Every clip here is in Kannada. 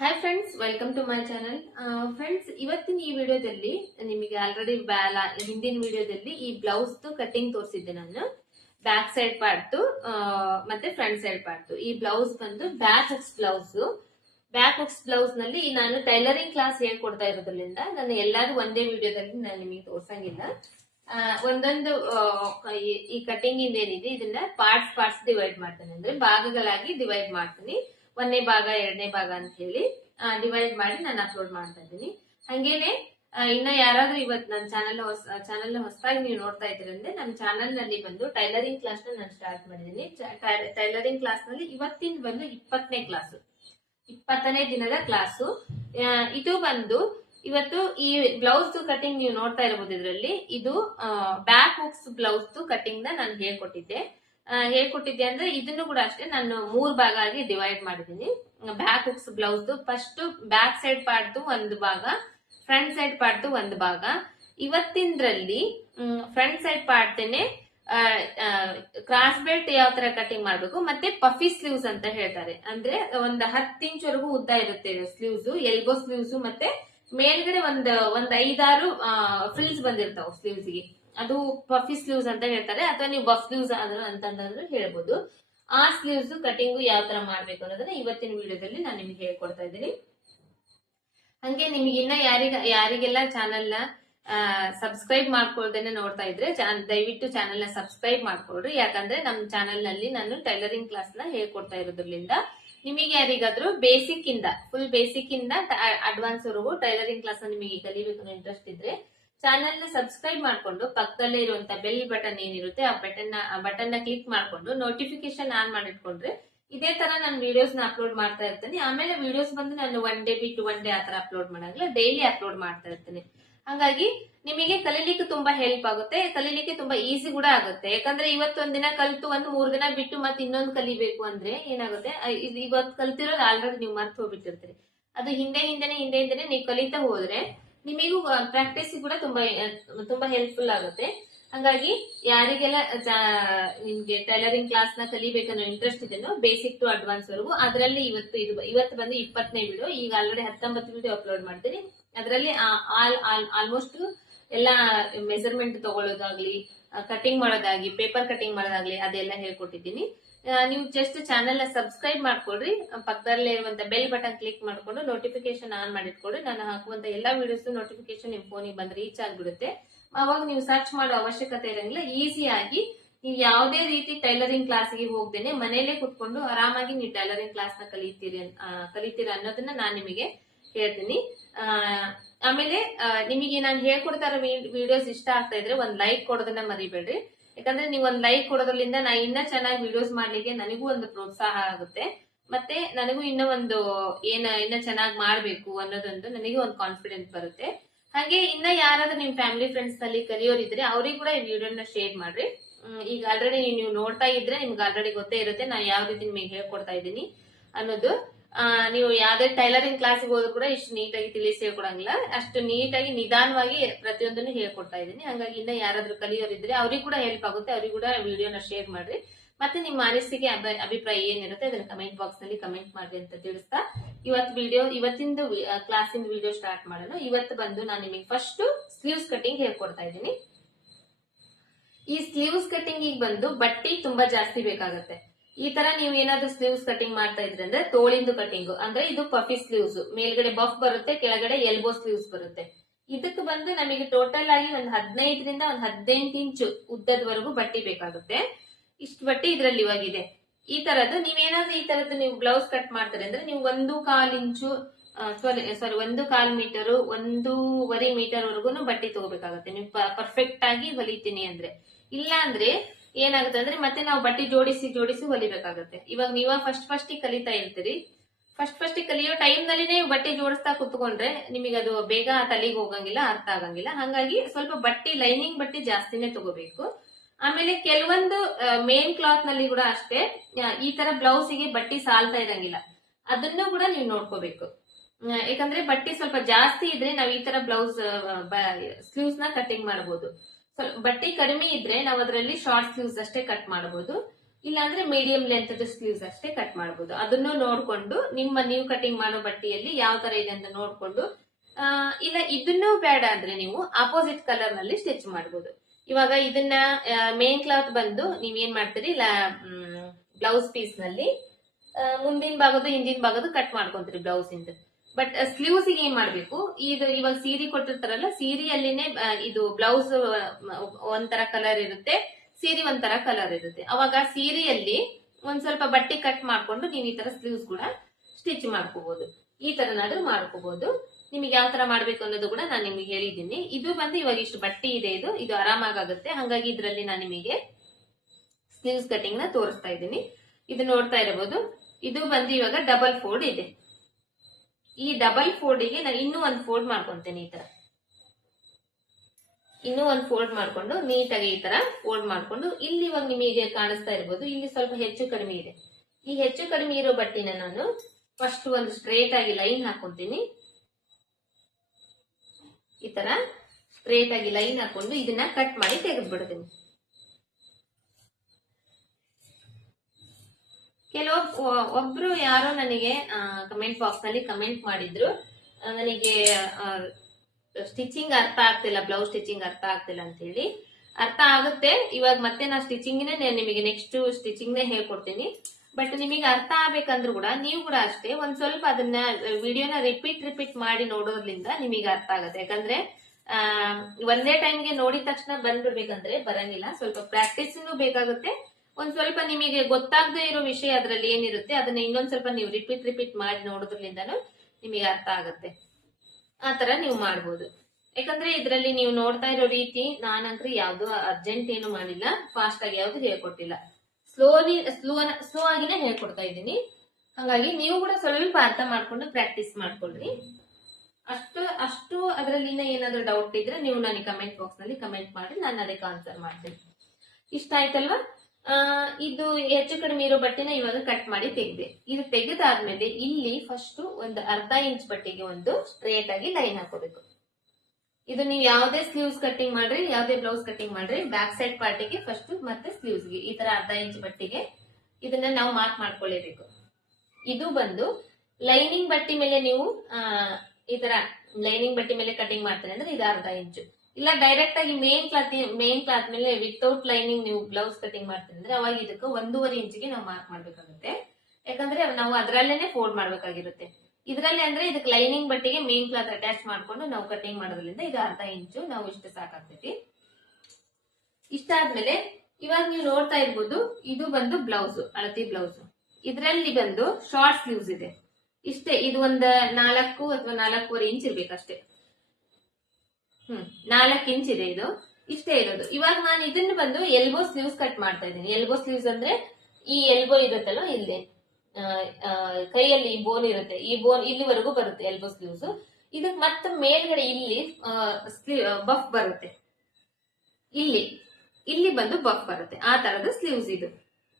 Hi friends welcome to my channel friends ಇವತ್ತಿನ ಈ ವಿಡಿಯೋದಲ್ಲಿ ನಿಮಗೆ ಆಲ್ರೆಡಿ ಹಿಂದಿನ ವಿಡಿಯೋದಲ್ಲಿ ಈ ಬ್ಲೌಸ್ ಕಟಿಂಗ್ ತೋರಿಸಿದ್ದೆ ನಾನು. ಬ್ಯಾಕ್ ಸೈಡ್ ಪಾರ್ಟ್ ಮತ್ತೆ ಫ್ರಂಟ್ ಸೈಡ್ ಪಾರ್ಟ್ ಈ ಬ್ಲೌಸ್ ಬಂದು back X blouse back X ಬ್ಲೌಸ್ನಲ್ಲಿ ನಾನು ಟೈಲರಿಂಗ್ ಕ್ಲಾಸ್ ಹೇಳ್ಕೊಡ್ತಾ ಇರೋದ್ರಿಂದ ನಾನು ಎಲ್ಲಾರು ಒಂದೇ ವಿಡಿಯೋದಲ್ಲಿ ನಾನು ನಿಮಗೆ ತೋರ್ಸಂಗಿಲ್ಲ. ಒಂದೊಂದು ಈ- ಕಟಿಂಗ್ ಏನಿದೆ ಇದನ್ನ ಪಾರ್ಟ್ಸ್ ಪಾರ್ಟ್ಸ್ ಡಿವೈಡ್ ಮಾಡ್ತೇನೆ. ಅಂದ್ರೆ ಭಾಗಗಳಾಗಿ ಡಿವೈಡ್ ಮಾಡ್ತೀನಿ. ಒಂದನೇ ಭಾಗ, ಎರಡನೇ ಭಾಗ ಅಂತ ಹೇಳಿ ಡಿವೈಡ್ ಮಾಡಿ ನಾನು ಅಪ್ಲೋಡ್ ಮಾಡ್ತಾ ಇದ್ದೀನಿ. ಹಂಗೇನೆ ಇನ್ನ ಯಾರಾದ್ರೂ ಇವತ್ತು ನನ್ನ ಚಾನಲ್ ಹೊಸ ಚಾನಲ್ ಹೊಸದಾಗಿ ನೀವು ನೋಡ್ತಾ ಇದ್ರಿ ಅಂದ್ರೆ ನಮ್ಮ ಚಾನಲ್ನಲ್ಲಿ ಬಂದು ಟೈಲರಿಂಗ್ ಕ್ಲಾಸ್ನ ನಾನು ಸ್ಟಾರ್ಟ್ ಮಾಡಿದ್ದೀನಿ. ಟೈಲರಿಂಗ್ ಕ್ಲಾಸ್ನಲ್ಲಿ ಇವತ್ತಿನ ಬಂದು ಇಪ್ಪತ್ತನೇ ಕ್ಲಾಸ್ ಇಪ್ಪತ್ತನೇ ದಿನದ ಕ್ಲಾಸು ಇದು ಬಂದು ಇವತ್ತು ಈ ಬ್ಲೌಸ್ ಕಟಿಂಗ್ ನೀವು ನೋಡ್ತಾ ಇರಬಹುದು ಇದರಲ್ಲಿ. ಇದು ಬ್ಯಾಕ್ ಹುಕ್ಸ್ ಬ್ಲೌಸ್ ಕಟಿಂಗ್ನ ನಾನು ಹೇಳ್ಕೊಟ್ಟಿದ್ದೆ. ಹೇಳ್ಕೊಟ್ಟಿದ್ದೆ ಅಂದ್ರೆ ಇದನ್ನು ಕೂಡ ಅಷ್ಟೇ ನಾನು ಮೂರ್ ಭಾಗ ಆಗಿ ಡಿವೈಡ್ ಮಾಡಿದ್ದೀನಿ. Back hooks blouse first back side part ಒಂದು ಭಾಗ ಫ್ರಂಟ್ ಸೈಡ್ ಪಾರ್ಟ್ ಒಂದು ಭಾಗ. ಇವತ್ತಿಂದ್ರಲ್ಲಿ ಫ್ರಂಟ್ ಸೈಡ್ ಪಾರ್ಟ್ನೆ ಕ್ರಾಸ್ ಬೆಲ್ಟ್ ಯಾವ ತರ ಕಟಿಂಗ್ ಮಾಡಬೇಕು, ಮತ್ತೆ ಪಫಿ ಸ್ಲೀವ್ಸ್ ಅಂತ ಹೇಳ್ತಾರೆ. ಅಂದ್ರೆ ಒಂದ್ ಹತ್ತು ಇಂಚ್ವರೆಗೂ ಉದ್ದ ಇರುತ್ತೆ ಸ್ಲೀವ್ಸ್ ಎಲ್ಬೋ ಸ್ಲೀವ್ಸ್ ಮತ್ತೆ ಮೇಲ್ಗಡೆ ಒಂದ್ ಒಂದ್ ಐದಾರು ಫ್ರಿಲ್ಸ್ ಬಂದಿರ್ತಾವ ಸ್ಲೀವ್ಸ್ಗೆ. ಅದು ಪಫಿ ಸ್ಲೀವ್ಸ್ ಅಂತ ಹೇಳ್ತಾರೆ, ಅಥವಾ ನೀವು ಬಫ್ ಸ್ಲೀವ್ಸ್ ಅಂತಂದ್ರೆ ಹೇಳ್ಬೋದು. ಆ ಸ್ಲೀವ್ಸ್ ಕಟಿಂಗ್ ಯಾವ ತರ ಮಾಡ್ಬೇಕು ಅನ್ನೋದನ್ನ ಇವತ್ತಿನ ವಿಡಿಯೋದಲ್ಲಿ ನಾನು ನಿಮ್ಗೆ ಹೇಳ್ಕೊಡ್ತಾ ಇದ್ದೀನಿ. ಹಂಗೆ ನಿಮ್ಗೆ ಇನ್ನ ಯಾರಿಗ, ಯಾರಿಗೆಲ್ಲ ಚಾನೆಲ್ನ ಸಬ್ಸ್ಕ್ರೈಬ್ ಮಾಡ್ಕೊಳ್ದೇನೆ ನೋಡ್ತಾ ಇದ್ರೆ ದಯವಿಟ್ಟು ಚಾನೆಲ್ನ ಸಬ್ಸ್ಕ್ರೈಬ್ ಮಾಡ್ಕೊಳ್ರಿ. ಯಾಕಂದ್ರೆ ನಮ್ಮ ಚಾನೆಲ್ನಲ್ಲಿ ನಾನು ಟೈಲರಿಂಗ್ ಕ್ಲಾಸ್ನ ಹೇಳ್ಕೊಡ್ತಾ ಇರೋದ್ರಿಂದ ನಿಮಗೆ ಯಾರಿಗಾದ್ರೂ ಬೇಸಿಕ್ ಇಂದ ಫುಲ್ ಬೇಸಿಕ್ ಇಂದ ಅಡ್ವಾನ್ಸ್ ವರೆಗೂ ಟೈಲರಿಂಗ್ ಕ್ಲಾಸ್ ನಿಮಗೆ ಕಲಿಬೇಕು ಇಂಟ್ರೆಸ್ಟ್ ಇದ್ರೆ ಚಾನೆಲ್ನ ಸಬ್ಸ್ಕ್ರೈಬ್ ಮಾಡ್ಕೊಂಡು ಪಕ್ಕದಲ್ಲೇ ಇರುವಂತ ಬೆಲ್ ಬಟನ್ ಏನಿರುತ್ತೆ ಆ ಬಟನ್ ಆ ಬಟನ್ನ ಕ್ಲಿಕ್ ಮಾಡ್ಕೊಂಡು ನೋಟಿಫಿಕೇಶನ್ ಆನ್ ಮಾಡಿಟ್ಕೊಂಡ್ರೆ ಇದೇ ತರ ನಾನು ವಿಡಿಯೋಸ್ನ ಅಪ್ಲೋಡ್ ಮಾಡ್ತಾ ಇರ್ತೀನಿ. ಆಮೇಲೆ ವಿಡಿಯೋಸ್ ಬಂದು ನಾನು ಒನ್ ಡೇ ಬಿಟ್ಟು ಒನ್ ಡೇ ಆತರ ಅಪ್ಲೋಡ್ ಮಾಡಂಗಿಲ್ಲ ಡೈಲಿ ಅಪ್ಲೋಡ್ ಮಾಡ್ತಾ ಇರ್ತೀನಿ. ಹಾಗಾಗಿ ನಿಮಗೆ ಕಲೀಲಿಕ್ಕೆ ತುಂಬಾ ಹೆಲ್ಪ್ ಆಗುತ್ತೆ, ಕಲೀಲಿಕ್ಕೆ ತುಂಬಾ ಈಸಿ ಕೂಡ ಆಗುತ್ತೆ. ಯಾಕಂದ್ರೆ ಇವತ್ತೊಂದಿನ ಕಲಿತು ಕಲ್ತು ಒಂದು ಮೂರ್ ದಿನ ಬಿಟ್ಟು ಮತ್ತೆ ಇನ್ನೊಂದು ಕಲಿಬೇಕು ಅಂದ್ರೆ ಏನಾಗುತ್ತೆ? ಇವತ್ತು ಕಲ್ತಿರೋದು ಆಲ್ರೆಡಿ ನೀವು ಮರ್ತು ಹೋಗ್ಬಿಟ್ಟಿರ್ತೀರಿ. ಅದು ಹಿಂದೆ ಹಿಂದೆನೆ ಹಿಂದೆ ಹಿಂದೆನೆ ನೀವು ಕಲಿತಾ ಹೋದ್ರೆ ನಿಮಗೂ ಪ್ರಾಕ್ಟೀಸ್ ಕೂಡ ತುಂಬಾ ತುಂಬಾ ಹೆಲ್ಪ್ಫುಲ್ ಆಗುತ್ತೆ. ಹಂಗಾಗಿ ಯಾರಿಗೆಲ್ಲ ನಿಮ್ಗೆ ಟೈಲರಿಂಗ್ ಕ್ಲಾಸ್ನ ಕಲಿಬೇಕನ್ನೋ ಇಂಟ್ರೆಸ್ಟ್ ಇದೆಯೋ ಬೇಸಿಕ್ ಟು ಅಡ್ವಾನ್ಸ್ ವರೆಗೂ, ಅದರಲ್ಲಿ ಇವತ್ತು ಇದು, ಇವತ್ತು ಬಂದು ಇಪ್ಪತ್ತನೇ ವಿಡಿಯೋ ಈಗ ಆಲ್ರೆಡಿ ಹತ್ತೊಂಬತ್ತು ವಿಡಿಯೋ ಅಪ್ಲೋಡ್ ಮಾಡ್ತೀನಿ. ಅದರಲ್ಲಿ ಆಲ್ಮೋಸ್ಟ್ ಎಲ್ಲ ಮೆಜರ್ಮೆಂಟ್ ತಗೊಳ್ಳೋದಾಗ್ಲಿ ಕಟಿಂಗ್ ಮಾಡೋದಾಗ್ಲಿ ಪೇಪರ್ ಕಟಿಂಗ್ ಮಾಡೋದಾಗ್ಲಿ ಅದೆಲ್ಲ ಹೇಳ್ಕೊಟ್ಟಿದ್ದೀನಿ. ನೀವು ಜಸ್ಟ್ ಚಾನೆಲ್ನ ಸಬ್ಸ್ಕ್ರೈಬ್ ಮಾಡ್ಕೊಡ್ರಿ. ಪಕ್ಕದಲ್ಲೇ ಇರುವಂತ ಬೆಲ್ ಬಟನ್ ಕ್ಲಿಕ್ ಮಾಡ್ಕೊಂಡು ನೋಟಿಫಿಕೇಶನ್ ಆನ್ ಮಾಡಿಟ್ಕೊಡ್ರಿ. ನಾನು ಹಾಕುವಂತ ಎಲ್ಲಾ ವಿಡಿಯೋಸ್ ನೋಟಿಫಿಕೇಶನ್ ನಿಮ್ ಫೋನಿಗೆ ಬಂದ್ ರೀಚ್ ಆಗ್ಬಿಡುತ್ತೆ. ಅವಾಗ ನೀವು ಸರ್ಚ್ ಮಾಡೋ ಅವಶ್ಯಕತೆ ಇರಂಗಿಲ್ಲ. ಈಸಿಯಾಗಿ ನೀವು ಯಾವುದೇ ರೀತಿ ಟೈಲರಿಂಗ್ ಕ್ಲಾಸ್ಗೆ ಹೋಗ್ದೇನೆ ಮನೆಯಲ್ಲೇ ಕುತ್ಕೊಂಡು ಆರಾಮಾಗಿ ನೀವು ಟೈಲರಿಂಗ್ ಕ್ಲಾಸ್ನ ಕಲಿತೀರಿ ಅನ್ನೋದನ್ನ ನಾನು ನಿಮಗೆ ಹೇಳ್ತೀನಿ. ಆಮೇಲೆ ನಿಮಗೆ ನಾನು ಹೇಳ್ಕೊಡ್ತಾ ಇರೋ ವಿಡಿಯೋಸ್ ಇಷ್ಟ ಆಗ್ತಾ ಇದ್ರೆ ಒಂದ್ ಲೈಕ್ ಕೊಡೋದನ್ನ ಮರಿಬೇಡ್ರಿ. ಯಾಕಂದ್ರೆ ನೀವು ಒಂದು ಲೈಕ್ ಕೊಡೋದ್ರಿಂದ ನಾ ಇನ್ನ ಚೆನ್ನಾಗಿ ವಿಡಿಯೋಸ್ ಮಾಡ್ಲಿಕ್ಕೆ ನನಗೂ ಒಂದು ಪ್ರೋತ್ಸಾಹ ಆಗುತ್ತೆ. ಮತ್ತೆ ನನಗೂ ಇನ್ನೂ ಒಂದು ಏನ, ಇನ್ನ ಚೆನ್ನಾಗಿ ಮಾಡ್ಬೇಕು ಅನ್ನೋದೊಂದು ನನಗೆ ಒಂದು ಕಾನ್ಫಿಡೆನ್ಸ್ ಬರುತ್ತೆ. ಹಾಗೆ ಇನ್ನ ಯಾರಾದ್ರೂ ನಿಮ್ ಫ್ಯಾಮಿಲಿ ಫ್ರೆಂಡ್ಸ್ನಲ್ಲಿ ಕಲಿಯೋರಿದ್ರೆ ಅವ್ರಿಗೆ ಕೂಡ ಈ ವಿಡಿಯೋನ ಶೇರ್ ಮಾಡ್ರಿ. ಈಗ ಆಲ್ರೆಡಿ ನೀವು ನೋಡ್ತಾ ಇದ್ರೆ ನಿಮ್ಗೆ ಆಲ್ರೆಡಿ ಗೊತ್ತೇ ಇರುತ್ತೆ ನಾನು ಯಾವ ರೀತಿ ನಿಮಗೆ ಹೇಳ್ಕೊಡ್ತಾ ಇದ್ದೀನಿ ಅನ್ನೋದು. ನೀವು ಯಾವ್ದೇ ಟೈಲರಿಂಗ್ ಕ್ಲಾಸಿಗೆ ಹೋದ್ರು ಕೂಡ ಇಷ್ಟು ನೀಟಾಗಿ ತಿಳಿಸಿ ಹೇಳ್ಕೊಡಂಗಿಲ್ಲ. ಅಷ್ಟು ನೀಟಾಗಿ ನಿಧಾನವಾಗಿ ಪ್ರತಿಯೊಂದನ್ನು ಹೇಳ್ಕೊಡ್ತಾ ಇದ್ದೀನಿ. ಹಂಗಾಗಿ ಇನ್ನ ಯಾರಾದ್ರೂ ಕಲಿಯೋರಿದ್ರೆ ಅವ್ರಿಗೆ ಕೂಡ ಹೆಲ್ಪ್ ಆಗುತ್ತೆ. ಅವ್ರಿಗೆ ಕೂಡ ವಿಡಿಯೋನ ಶೇರ್ ಮಾಡ್ರಿ. ಮತ್ತೆ ನಿಮ್ಮ ಅನಿಸಿಕೆ ಅಭಿ- ಅಭಿಪ್ರಾಯ ಏನಿರುತ್ತೆ ಅದನ್ನ ಕಮೆಂಟ್ ಬಾಕ್ಸ್ನಲ್ಲಿ ಕಮೆಂಟ್ ಮಾಡಿ ಅಂತ ತಿಳಿಸ್ತಾ. ಇವತ್ತು ವಿಡಿಯೋ ಇವತ್ತಿಂದು ಕ್ಲಾಸಿನ ವಿಡಿಯೋ ಸ್ಟಾರ್ಟ್ ಮಾಡೋಣ. ಇವತ್ತು ಬಂದು ನಾನು ನಿಮಗೆ ಫಸ್ಟ್ ಸ್ಲೀವ್ಸ್ ಕಟಿಂಗ್ ಹೇಳ್ಕೊಡ್ತಾ ಇದ್ದೀನಿ. ಈ ಸ್ಲೀವ್ಸ್ ಕಟಿಂಗ್ ಈಗ ಬಂದು ಬಟ್ಟಿ ತುಂಬಾ ಜಾಸ್ತಿ ಬೇಕಾಗುತ್ತೆ. ಈ ತರ ನೀವು ಏನಾದ್ರೂ ಸ್ಲೀವ್ಸ್ ಕಟಿಂಗ್ ಮಾಡ್ತಾ ಇದ್ರೆ ಅಂದ್ರೆ ತೋಳಿಂದು ಕಟಿಂಗ್ ಅಂದ್ರೆ ಇದು ಪಫಿ ಸ್ಲೀವ್ಸ್ ಮೇಲ್ಗಡೆ ಬಫ್ ಬರುತ್ತೆ, ಕೆಳಗಡೆ ಎಲ್ಬೋ ಸ್ಲೀವ್ಸ್ ಬರುತ್ತೆ. ಇದಕ್ಕೆ ಬಂದು ನಮಗೆ ಟೋಟಲ್ ಆಗಿ ಒಂದ್ ಹದಿನೈದರಿಂದ ಒಂದು ಹದಿನೆಂಟು ಇಂಚು ಉದ್ದದವರೆಗೂ ಬಟ್ಟಿ ಬೇಕಾಗುತ್ತೆ. ಇಷ್ಟು ಬಟ್ಟಿ ಇದ್ರಲ್ಲಿ ಇವಾಗಿದೆ. ಈ ತರದ್ದು ನೀವೇನಾದ್ರು ಈ ತರದ್ದು ನೀವು ಬ್ಲೌಸ್ ಕಟ್ ಮಾಡ್ತಾರೆ ಅಂದ್ರೆ ನೀವು ಒಂದು ಕಾಲ್ ಇಂಚು ಸಾರಿ ಸಾರಿ ಒಂದು ಕಾಲ್ ಮೀಟರ್, ಒಂದೂವರೆ ಮೀಟರ್ ವರೆಗೂ ಬಟ್ಟೆ ತಗೋಬೇಕಾಗುತ್ತೆ. ನೀವು ಪರ್ಫೆಕ್ಟ್ ಆಗಿ ಹೊಲಿತೀನಿ ಅಂದ್ರೆ. ಇಲ್ಲ ಅಂದ್ರೆ ಏನಾಗುತ್ತೆ ಅಂದ್ರೆ ಮತ್ತೆ ನಾವು ಬಟ್ಟೆ ಜೋಡಿಸಿ ಜೋಡಿಸಿ ಹೊಲಿಬೇಕಾಗುತ್ತೆ. ಇವಾಗ ನೀವ ಫಸ್ಟ್ ಫಸ್ಟ್ ಕಲಿತಾ ಇರ್ತೀರಿ. ಫಸ್ಟ್ ಫಸ್ಟ್ ಕಲಿಯೋ ಟೈಮ್ ನಲ್ಲಿನೇ ಬಟ್ಟೆ ಜೋಡಿಸ್ತಾ ಕುತ್ಕೊಂಡ್ರೆ ನಿಮಗೆ ಅದು ಬೇಗ ತಲೆಗೆ ಹೋಗಂಗಿಲ್ಲ, ಅರ್ಥ ಆಗಂಗಿಲ್ಲ. ಹಂಗಾಗಿ ಸ್ವಲ್ಪ ಬಟ್ಟೆ, ಲೈನಿಂಗ್ ಬಟ್ಟೆ ಜಾಸ್ತಿನೇ ತಗೋಬೇಕು. ಆಮೇಲೆ ಕೆಲವೊಂದು ಮೇನ್ ಕ್ಲಾತ್ನಲ್ಲಿ ಕೂಡ ಅಷ್ಟೇ ಈ ತರ ಬ್ಲೌಸಿಗೆ ಬಟ್ಟೆ ಸಾಲ್ತಾ ಇರಂಗಿಲ್ಲ. ಅದನ್ನು ಕೂಡ ನೀವು ನೋಡ್ಕೋಬೇಕು. ಯಾಕಂದ್ರೆ ಬಟ್ಟೆ ಸ್ವಲ್ಪ ಜಾಸ್ತಿ ಇದ್ರೆ ನಾವು ಈ ತರ ಬ್ಲೌಸ್ ಸ್ಲೀವ್ಸ್ನ ಕಟಿಂಗ್ ಮಾಡಬಹುದು ಬಟ್ಟೆ ಕಡಿಮೆ ಇದ್ರೆ ನಾವು ಅದರಲ್ಲಿ ಶಾರ್ಟ್ ಸ್ಲೀವ್ಸ್ ಅಷ್ಟೇ ಕಟ್ ಮಾಡಬಹುದು ಇಲ್ಲಾಂದ್ರೆ ಮೀಡಿಯಂ ಲೆಂತ್ ಸ್ಲೀವ್ಸ್ ಅಷ್ಟೇ ಕಟ್ ಮಾಡಬಹುದು ಅದನ್ನು ನೋಡ್ಕೊಂಡು ನಿಮ್ಮ ನೀವು ಕಟಿಂಗ್ ಮಾಡೋ ಬಟ್ಟೆಯಲ್ಲಿ ಯಾವ ತರ ಇದೆ ಅಂತ ನೋಡ್ಕೊಂಡು ಇಲ್ಲ ಇದನ್ನು ಬೇಡ ಅಂದ್ರೆ ನೀವು ಅಪೋಸಿಟ್ ಕಲರ್ನಲ್ಲಿ ಸ್ಟಿಚ್ ಮಾಡಬಹುದು ಇವಾಗ ಇದನ್ನ ಮೇನ್ ಕ್ಲಾತ್ ಬಂದು ನೀವೇನ್ ಮಾಡ್ತೀರಿ ಇಲ್ಲ ಬ್ಲೌಸ್ ಪೀಸ್ನಲ್ಲಿ ಮುಂದಿನ ಭಾಗದ ಹಿಂದಿನ ಭಾಗದ ಕಟ್ ಮಾಡ್ಕೊಂತೀರಿ ಬ್ಲೌಸ್ ಇಂದ. ಬಟ್ ಸ್ಲೀವ್ಸ್ ಏನ್ ಮಾಡ್ಬೇಕು? ಇದು ಇವಾಗ ಸೀರೆ ಕೊಟ್ಟಿರ್ತಾರಲ್ಲ, ಸೀರೆಯಲ್ಲಿನೇ ಇದು ಬ್ಲೌಸ್ ಒಂಥರ ಕಲರ್ ಇರುತ್ತೆ, ಸೀರೆ ಒಂಥರ ಕಲರ್ ಇರುತ್ತೆ. ಅವಾಗ ಸೀರೆಯಲ್ಲಿ ಒಂದ್ ಸ್ವಲ್ಪ ಬಟ್ಟೆ ಕಟ್ ಮಾಡ್ಕೊಂಡು ನೀವು ಈ ತರ ಸ್ಲೀವ್ಸ್ ಕೂಡ ಸ್ಟಿಚ್ ಮಾಡ್ಕೋಬಹುದು ಈ ತರನಾದ್ರೂ ಮಾಡ್ಕೋಬಹುದು ನಿಮಗೆ ಯಾವ ತರ ಮಾಡ್ಬೇಕು ಅನ್ನೋದು ಕೂಡ ನಾನು ನಿಮಗೆ ಹೇಳಿದ್ದೀನಿ. ಇದು ಬಂದು ಇವಾಗ ಇಷ್ಟು ಬಟ್ಟೆ ಇದೆ ಇದು ಇದು ಆರಾಮಾಗುತ್ತೆ ಹಾಗಾಗಿ ಇದರಲ್ಲಿ ನಾನು ನಿಮಗೆ ಸ್ಲೀವ್ಸ್ ಕಟಿಂಗ್ನ ತೋರಿಸ್ತಾ ಇದ್ದೀನಿ. ಇದು ನೋಡ್ತಾ ಇರಬಹುದು. ಇದು ಬಂದು ಇವಾಗ ಡಬಲ್ ಫೋಲ್ಡ್ ಇದೆ. ಈ ಡಬಲ್ ಫೋಲ್ಡಿಗೆ ನಾನು ಇನ್ನೂ ಒಂದು ಫೋಲ್ಡ್ ಮಾಡ್ಕೊಂತೇನೆ ಈ ತರ. ಇನ್ನೂ ಒಂದು ಫೋಲ್ಡ್ ಮಾಡ್ಕೊಂಡು ನೀಟಾಗಿ ಈ ತರ ಫೋಲ್ಡ್ ಮಾಡ್ಕೊಂಡು ಇಲ್ಲಿ ಒಂದು ನಿಮಗೆ ಕಾಣಿಸ್ತಾ ಇರ್ಬೋದು, ಇಲ್ಲಿ ಸ್ವಲ್ಪ ಹೆಚ್ಚು ಕಡಿಮೆ ಇದೆ. ಈ ಹೆಚ್ಚು ಕಡಿಮೆ ಇರೋ ಬಟ್ಟಿನ ನಾನು ಫಸ್ಟ್ ಒಂದು ಸ್ಟ್ರೇಟ್ ಆಗಿ ಲೈನ್ ಹಾಕೊಂತೀನಿ. ಈ ತರ ಸ್ಟ್ರೇಟ್ ಆಗಿ ಲೈನ್ ಹಾಕೊಂಡು ಇದನ್ನ ಕಟ್ ಮಾಡಿ ತೆಗೆದ್ಬಿಡ್ತೀನಿ. ಕೆಲವೊಬ್ ಒಬ್ರು ಯಾರೋ ನನಗೆ ಕಮೆಂಟ್ ಬಾಕ್ಸ್ನಲ್ಲಿ ಕಮೆಂಟ್ ಮಾಡಿದ್ರು. ನನಗೆ ಸ್ಟಿಚಿಂಗ್ ಅರ್ಥ ಆಗ್ತಿಲ್ಲ ಬ್ಲೌಸ್ ಸ್ಟಿಚಿಂಗ್ ಅರ್ಥ ಆಗ್ತಿಲ್ಲ ಅಂತ ಹೇಳಿ ಅರ್ಥ ಆಗುತ್ತೆ. ಇವಾಗ ಮತ್ತೆ ನಾ ಸ್ಟಿಚಿಂಗ್ ನಿಮಗೆ ನೆಕ್ಸ್ಟ್ ಸ್ಟಿಚಿಂಗ್ ನೇ ಹೇಳ್ಕೊಡ್ತೀನಿ. ಬಟ್ ನಿಮಗೆ ಅರ್ಥ ಆಗ್ಬೇಕಂದ್ರೂ ಕೂಡ ನೀವು ಕೂಡ ಅಷ್ಟೇ ಒಂದ್ ಸ್ವಲ್ಪ ಅದನ್ನ ವಿಡಿಯೋನ ರಿಪೀಟ್ ರಿಪೀಟ್ ಮಾಡಿ ನೋಡೋದ್ರಿಂದ ನಿಮಗೆ ಅರ್ಥ ಆಗುತ್ತೆ. ಯಾಕಂದ್ರೆ ಒಂದೇ ಟೈಮ್ಗೆ ನೋಡಿದ ತಕ್ಷಣ ಬಂದ್ಬಿಡ್ಬೇಕಂದ್ರೆ ಬರಂಗಿಲ್ಲ. ಸ್ವಲ್ಪ ಪ್ರಾಕ್ಟೀಸ್ ಬೇಕಾಗುತ್ತೆ. ಒಂದ್ ಸ್ವಲ್ಪ ನಿಮಗೆ ಗೊತ್ತಾಗದೇ ಇರೋ ವಿಷಯ ಅದರಲ್ಲಿ ಏನಿರುತ್ತೆ, ಅದನ್ನ ಇನ್ನೊಂದ್ ಸ್ವಲ್ಪ ನೀವು ರಿಪೀಟ್ ರಿಪೀಟ್ ಮಾಡಿ ನೋಡೋದ್ರಿಂದನೂ ನಿಮಗೆ ಅರ್ಥ ಆಗುತ್ತೆ. ಆ ತರ ನೀವು ಮಾಡ್ಬೋದು. ಯಾಕಂದ್ರೆ ಇದರಲ್ಲಿ ನೀವು ನೋಡ್ತಾ ಇರೋ ರೀತಿ ನಾನಂತ್ರ ಯಾವ್ದು ಅರ್ಜೆಂಟ್ ಏನು ಮಾಡಿಲ್ಲ ಫಾಸ್ಟ್ ಆಗಿ ಯಾವ್ದು ಹೇಳ್ಕೊಟ್ಟಿಲ್ಲ. ಸ್ಲೋಲಿ ಸ್ಲೋ ಸ್ಲೋ ಆಗಿನೇ ಹೇಳ್ಕೊಡ್ತಾ ಇದ್ದೀನಿ. ಹಾಗಾಗಿ ನೀವು ಕೂಡ ಸ್ವಲ್ಪ ಅರ್ಥ ಮಾಡ್ಕೊಂಡು ಪ್ರಾಕ್ಟೀಸ್ ಮಾಡ್ಕೊಳ್ರಿ. ಅಷ್ಟು ಅಷ್ಟು ಅದರಲ್ಲಿನ ಏನಾದ್ರು ಡೌಟ್ ಇದ್ರೆ ನೀವು ನನಗೆ ಕಮೆಂಟ್ ಬಾಕ್ಸ್ನಲ್ಲಿ ಕಮೆಂಟ್ ಮಾಡಿ, ನಾನು ಅದಕ್ಕೆ ಆನ್ಸರ್ ಮಾಡ್ತೀನಿ. ಇಷ್ಟ ಆಯ್ತಲ್ವಾ? ಇದು ಹೆಚ್ಚು ಕಡಿಮೆ ಇರೋ ಬಟ್ಟೆನ ಇವಾಗ ಕಟ್ ಮಾಡಿ ತೆಗ್ದೆ. ಇದು ತೆಗೆದಾದ್ಮೇಲೆ ಇಲ್ಲಿ ಫಸ್ಟ್ ಒಂದು ಅರ್ಧ ಇಂಚ್ ಬಟ್ಟೆಗೆ ಒಂದು ಸ್ಟ್ರೇಟ್ ಆಗಿ ಲೈನ್ ಹಾಕೋಬೇಕು ಇದು ನೀವು ಯಾವುದೇ ಸ್ಲೀವ್ಸ್ ಕಟ್ಟಿಂಗ್ ಮಾಡ್ರಿ, ಯಾವುದೇ ಬ್ಲೌಸ್ ಕಟ್ಟಿಂಗ್ ಮಾಡ್ರಿ ಬ್ಯಾಕ್ ಸೈಡ್ ಪಾರ್ಟಿಗೆ ಫಸ್ಟ್ ಮತ್ತೆ ಸ್ಲೀವ್ಸ್ಗೆ ಈ ತರ ಅರ್ಧ ಇಂಚ್ ಬಟ್ಟೆಗೆ ಇದನ್ನ ನಾವು ಮಾರ್ಕ್ ಮಾಡ್ಕೊಳ್ಳೇಬೇಕು. ಇದು ಬಂದು ಲೈನಿಂಗ್ ಬಟ್ಟೆ ಮೇಲೆ ನೀವು ಈ ತರ ಲೈನಿಂಗ್ ಬಟ್ಟೆ ಮೇಲೆ ಕಟಿಂಗ್ ಮಾಡ್ತಾರೆ ಅಂದ್ರೆ ಇದು ಅರ್ಧ ಇಂಚು ಇಲ್ಲ ಡೈರೆಕ್ಟ್ ಆಗಿ ಮೇನ್ ಕ್ಲಾತ್ ಮೇನ್ ಕ್ಲಾತ್ ಮೇಲೆ ವಿತೌಟ್ ಲೈನಿಂಗ್ ನೀವು ಬ್ಲೌಸ್ ಕಟಿಂಗ್ ಮಾಡ್ತೀರಿ ಅಂದ್ರೆ ಅವಾಗ ಇದಕ್ಕೆ ಒಂದೂವರೆ ಇಂಚಿಗೆ ನಾವು ಮಾರ್ಕ್ ಮಾಡ್ಬೇಕಾಗುತ್ತೆ. ಯಾಕಂದ್ರೆ ನಾವು ಅದರಲ್ಲೇನೆ ಫೋಲ್ಡ್ ಮಾಡ್ಬೇಕಾಗಿರುತ್ತೆ. ಇದರಲ್ಲಿ ಅಂದ್ರೆ ಇದಕ್ಕೆ ಲೈನಿಂಗ್ ಬಟ್ಟಿಗೆ ಮೇನ್ ಕ್ಲಾತ್ ಅಟ್ಯಾಚ್ ಮಾಡ್ಕೊಂಡು ನಾವು ಕಟಿಂಗ್ ಮಾಡೋದ್ರಿಂದ ಇದು ಅರ್ಧ ಇಂಚು ನಾವು ಇಷ್ಟು ಸಾಕಾಗ್ತೈತಿ. ಇಷ್ಟಾದ್ಮೇಲೆ ಇವಾಗ ನೀವು ನೋಡ್ತಾ ಇರ್ಬೋದು, ಇದು ಬಂದು ಬ್ಲೌಸ್ ಅಳತಿ ಬ್ಲೌಸ್ ಇದರಲ್ಲಿ ಬಂದು ಶಾರ್ಟ್ ಸ್ಲೀವ್ಸ್ ಇದೆ. ಇಷ್ಟೇ, ಇದು ಒಂದ್ ನಾಲ್ಕು ಅಥವಾ ನಾಲ್ಕೂವರೆ ಇಂಚ್ ಇರ್ಬೇಕಷ್ಟೇ. ಹ್ಮ್, ನಾಲ್ಕು ಇಂಚ್ ಇದೆ ಇದು. ಇಷ್ಟೇ ಇರೋದು. ಇವಾಗ ನಾನು ಇದನ್ನ ಬಂದು ಎಲ್ಬೋ ಸ್ಲೀವ್ಸ್ ಕಟ್ ಮಾಡ್ತಾ ಇದ್ದೀನಿ. ಎಲ್ಬೋ ಸ್ಲೀವ್ಸ್ ಅಂದ್ರೆ ಈ ಎಲ್ಬೋ ಇರುತ್ತಲ್ಲ ಇಲ್ಲಿ. ಕೈಯಲ್ಲಿ ಈ ಬೋನ್ ಇರುತ್ತೆ. ಈ ಬೋನ್ ಇಲ್ಲಿವರೆಗೂ ಬರುತ್ತೆ ಎಲ್ಬೋ ಸ್ಲೀವ್ಸ್ ಇದಕ್ ಮತ್ತೆ ಮೇಲ್ಗಡೆ ಇಲ್ಲಿ ಬಫ್ ಬರುತ್ತೆ. ಇಲ್ಲಿ ಇಲ್ಲಿ ಬಂದು ಬಫ್ ಬರುತ್ತೆ. ಆ ತರದ ಸ್ಲೀವ್ಸ್ ಇದು.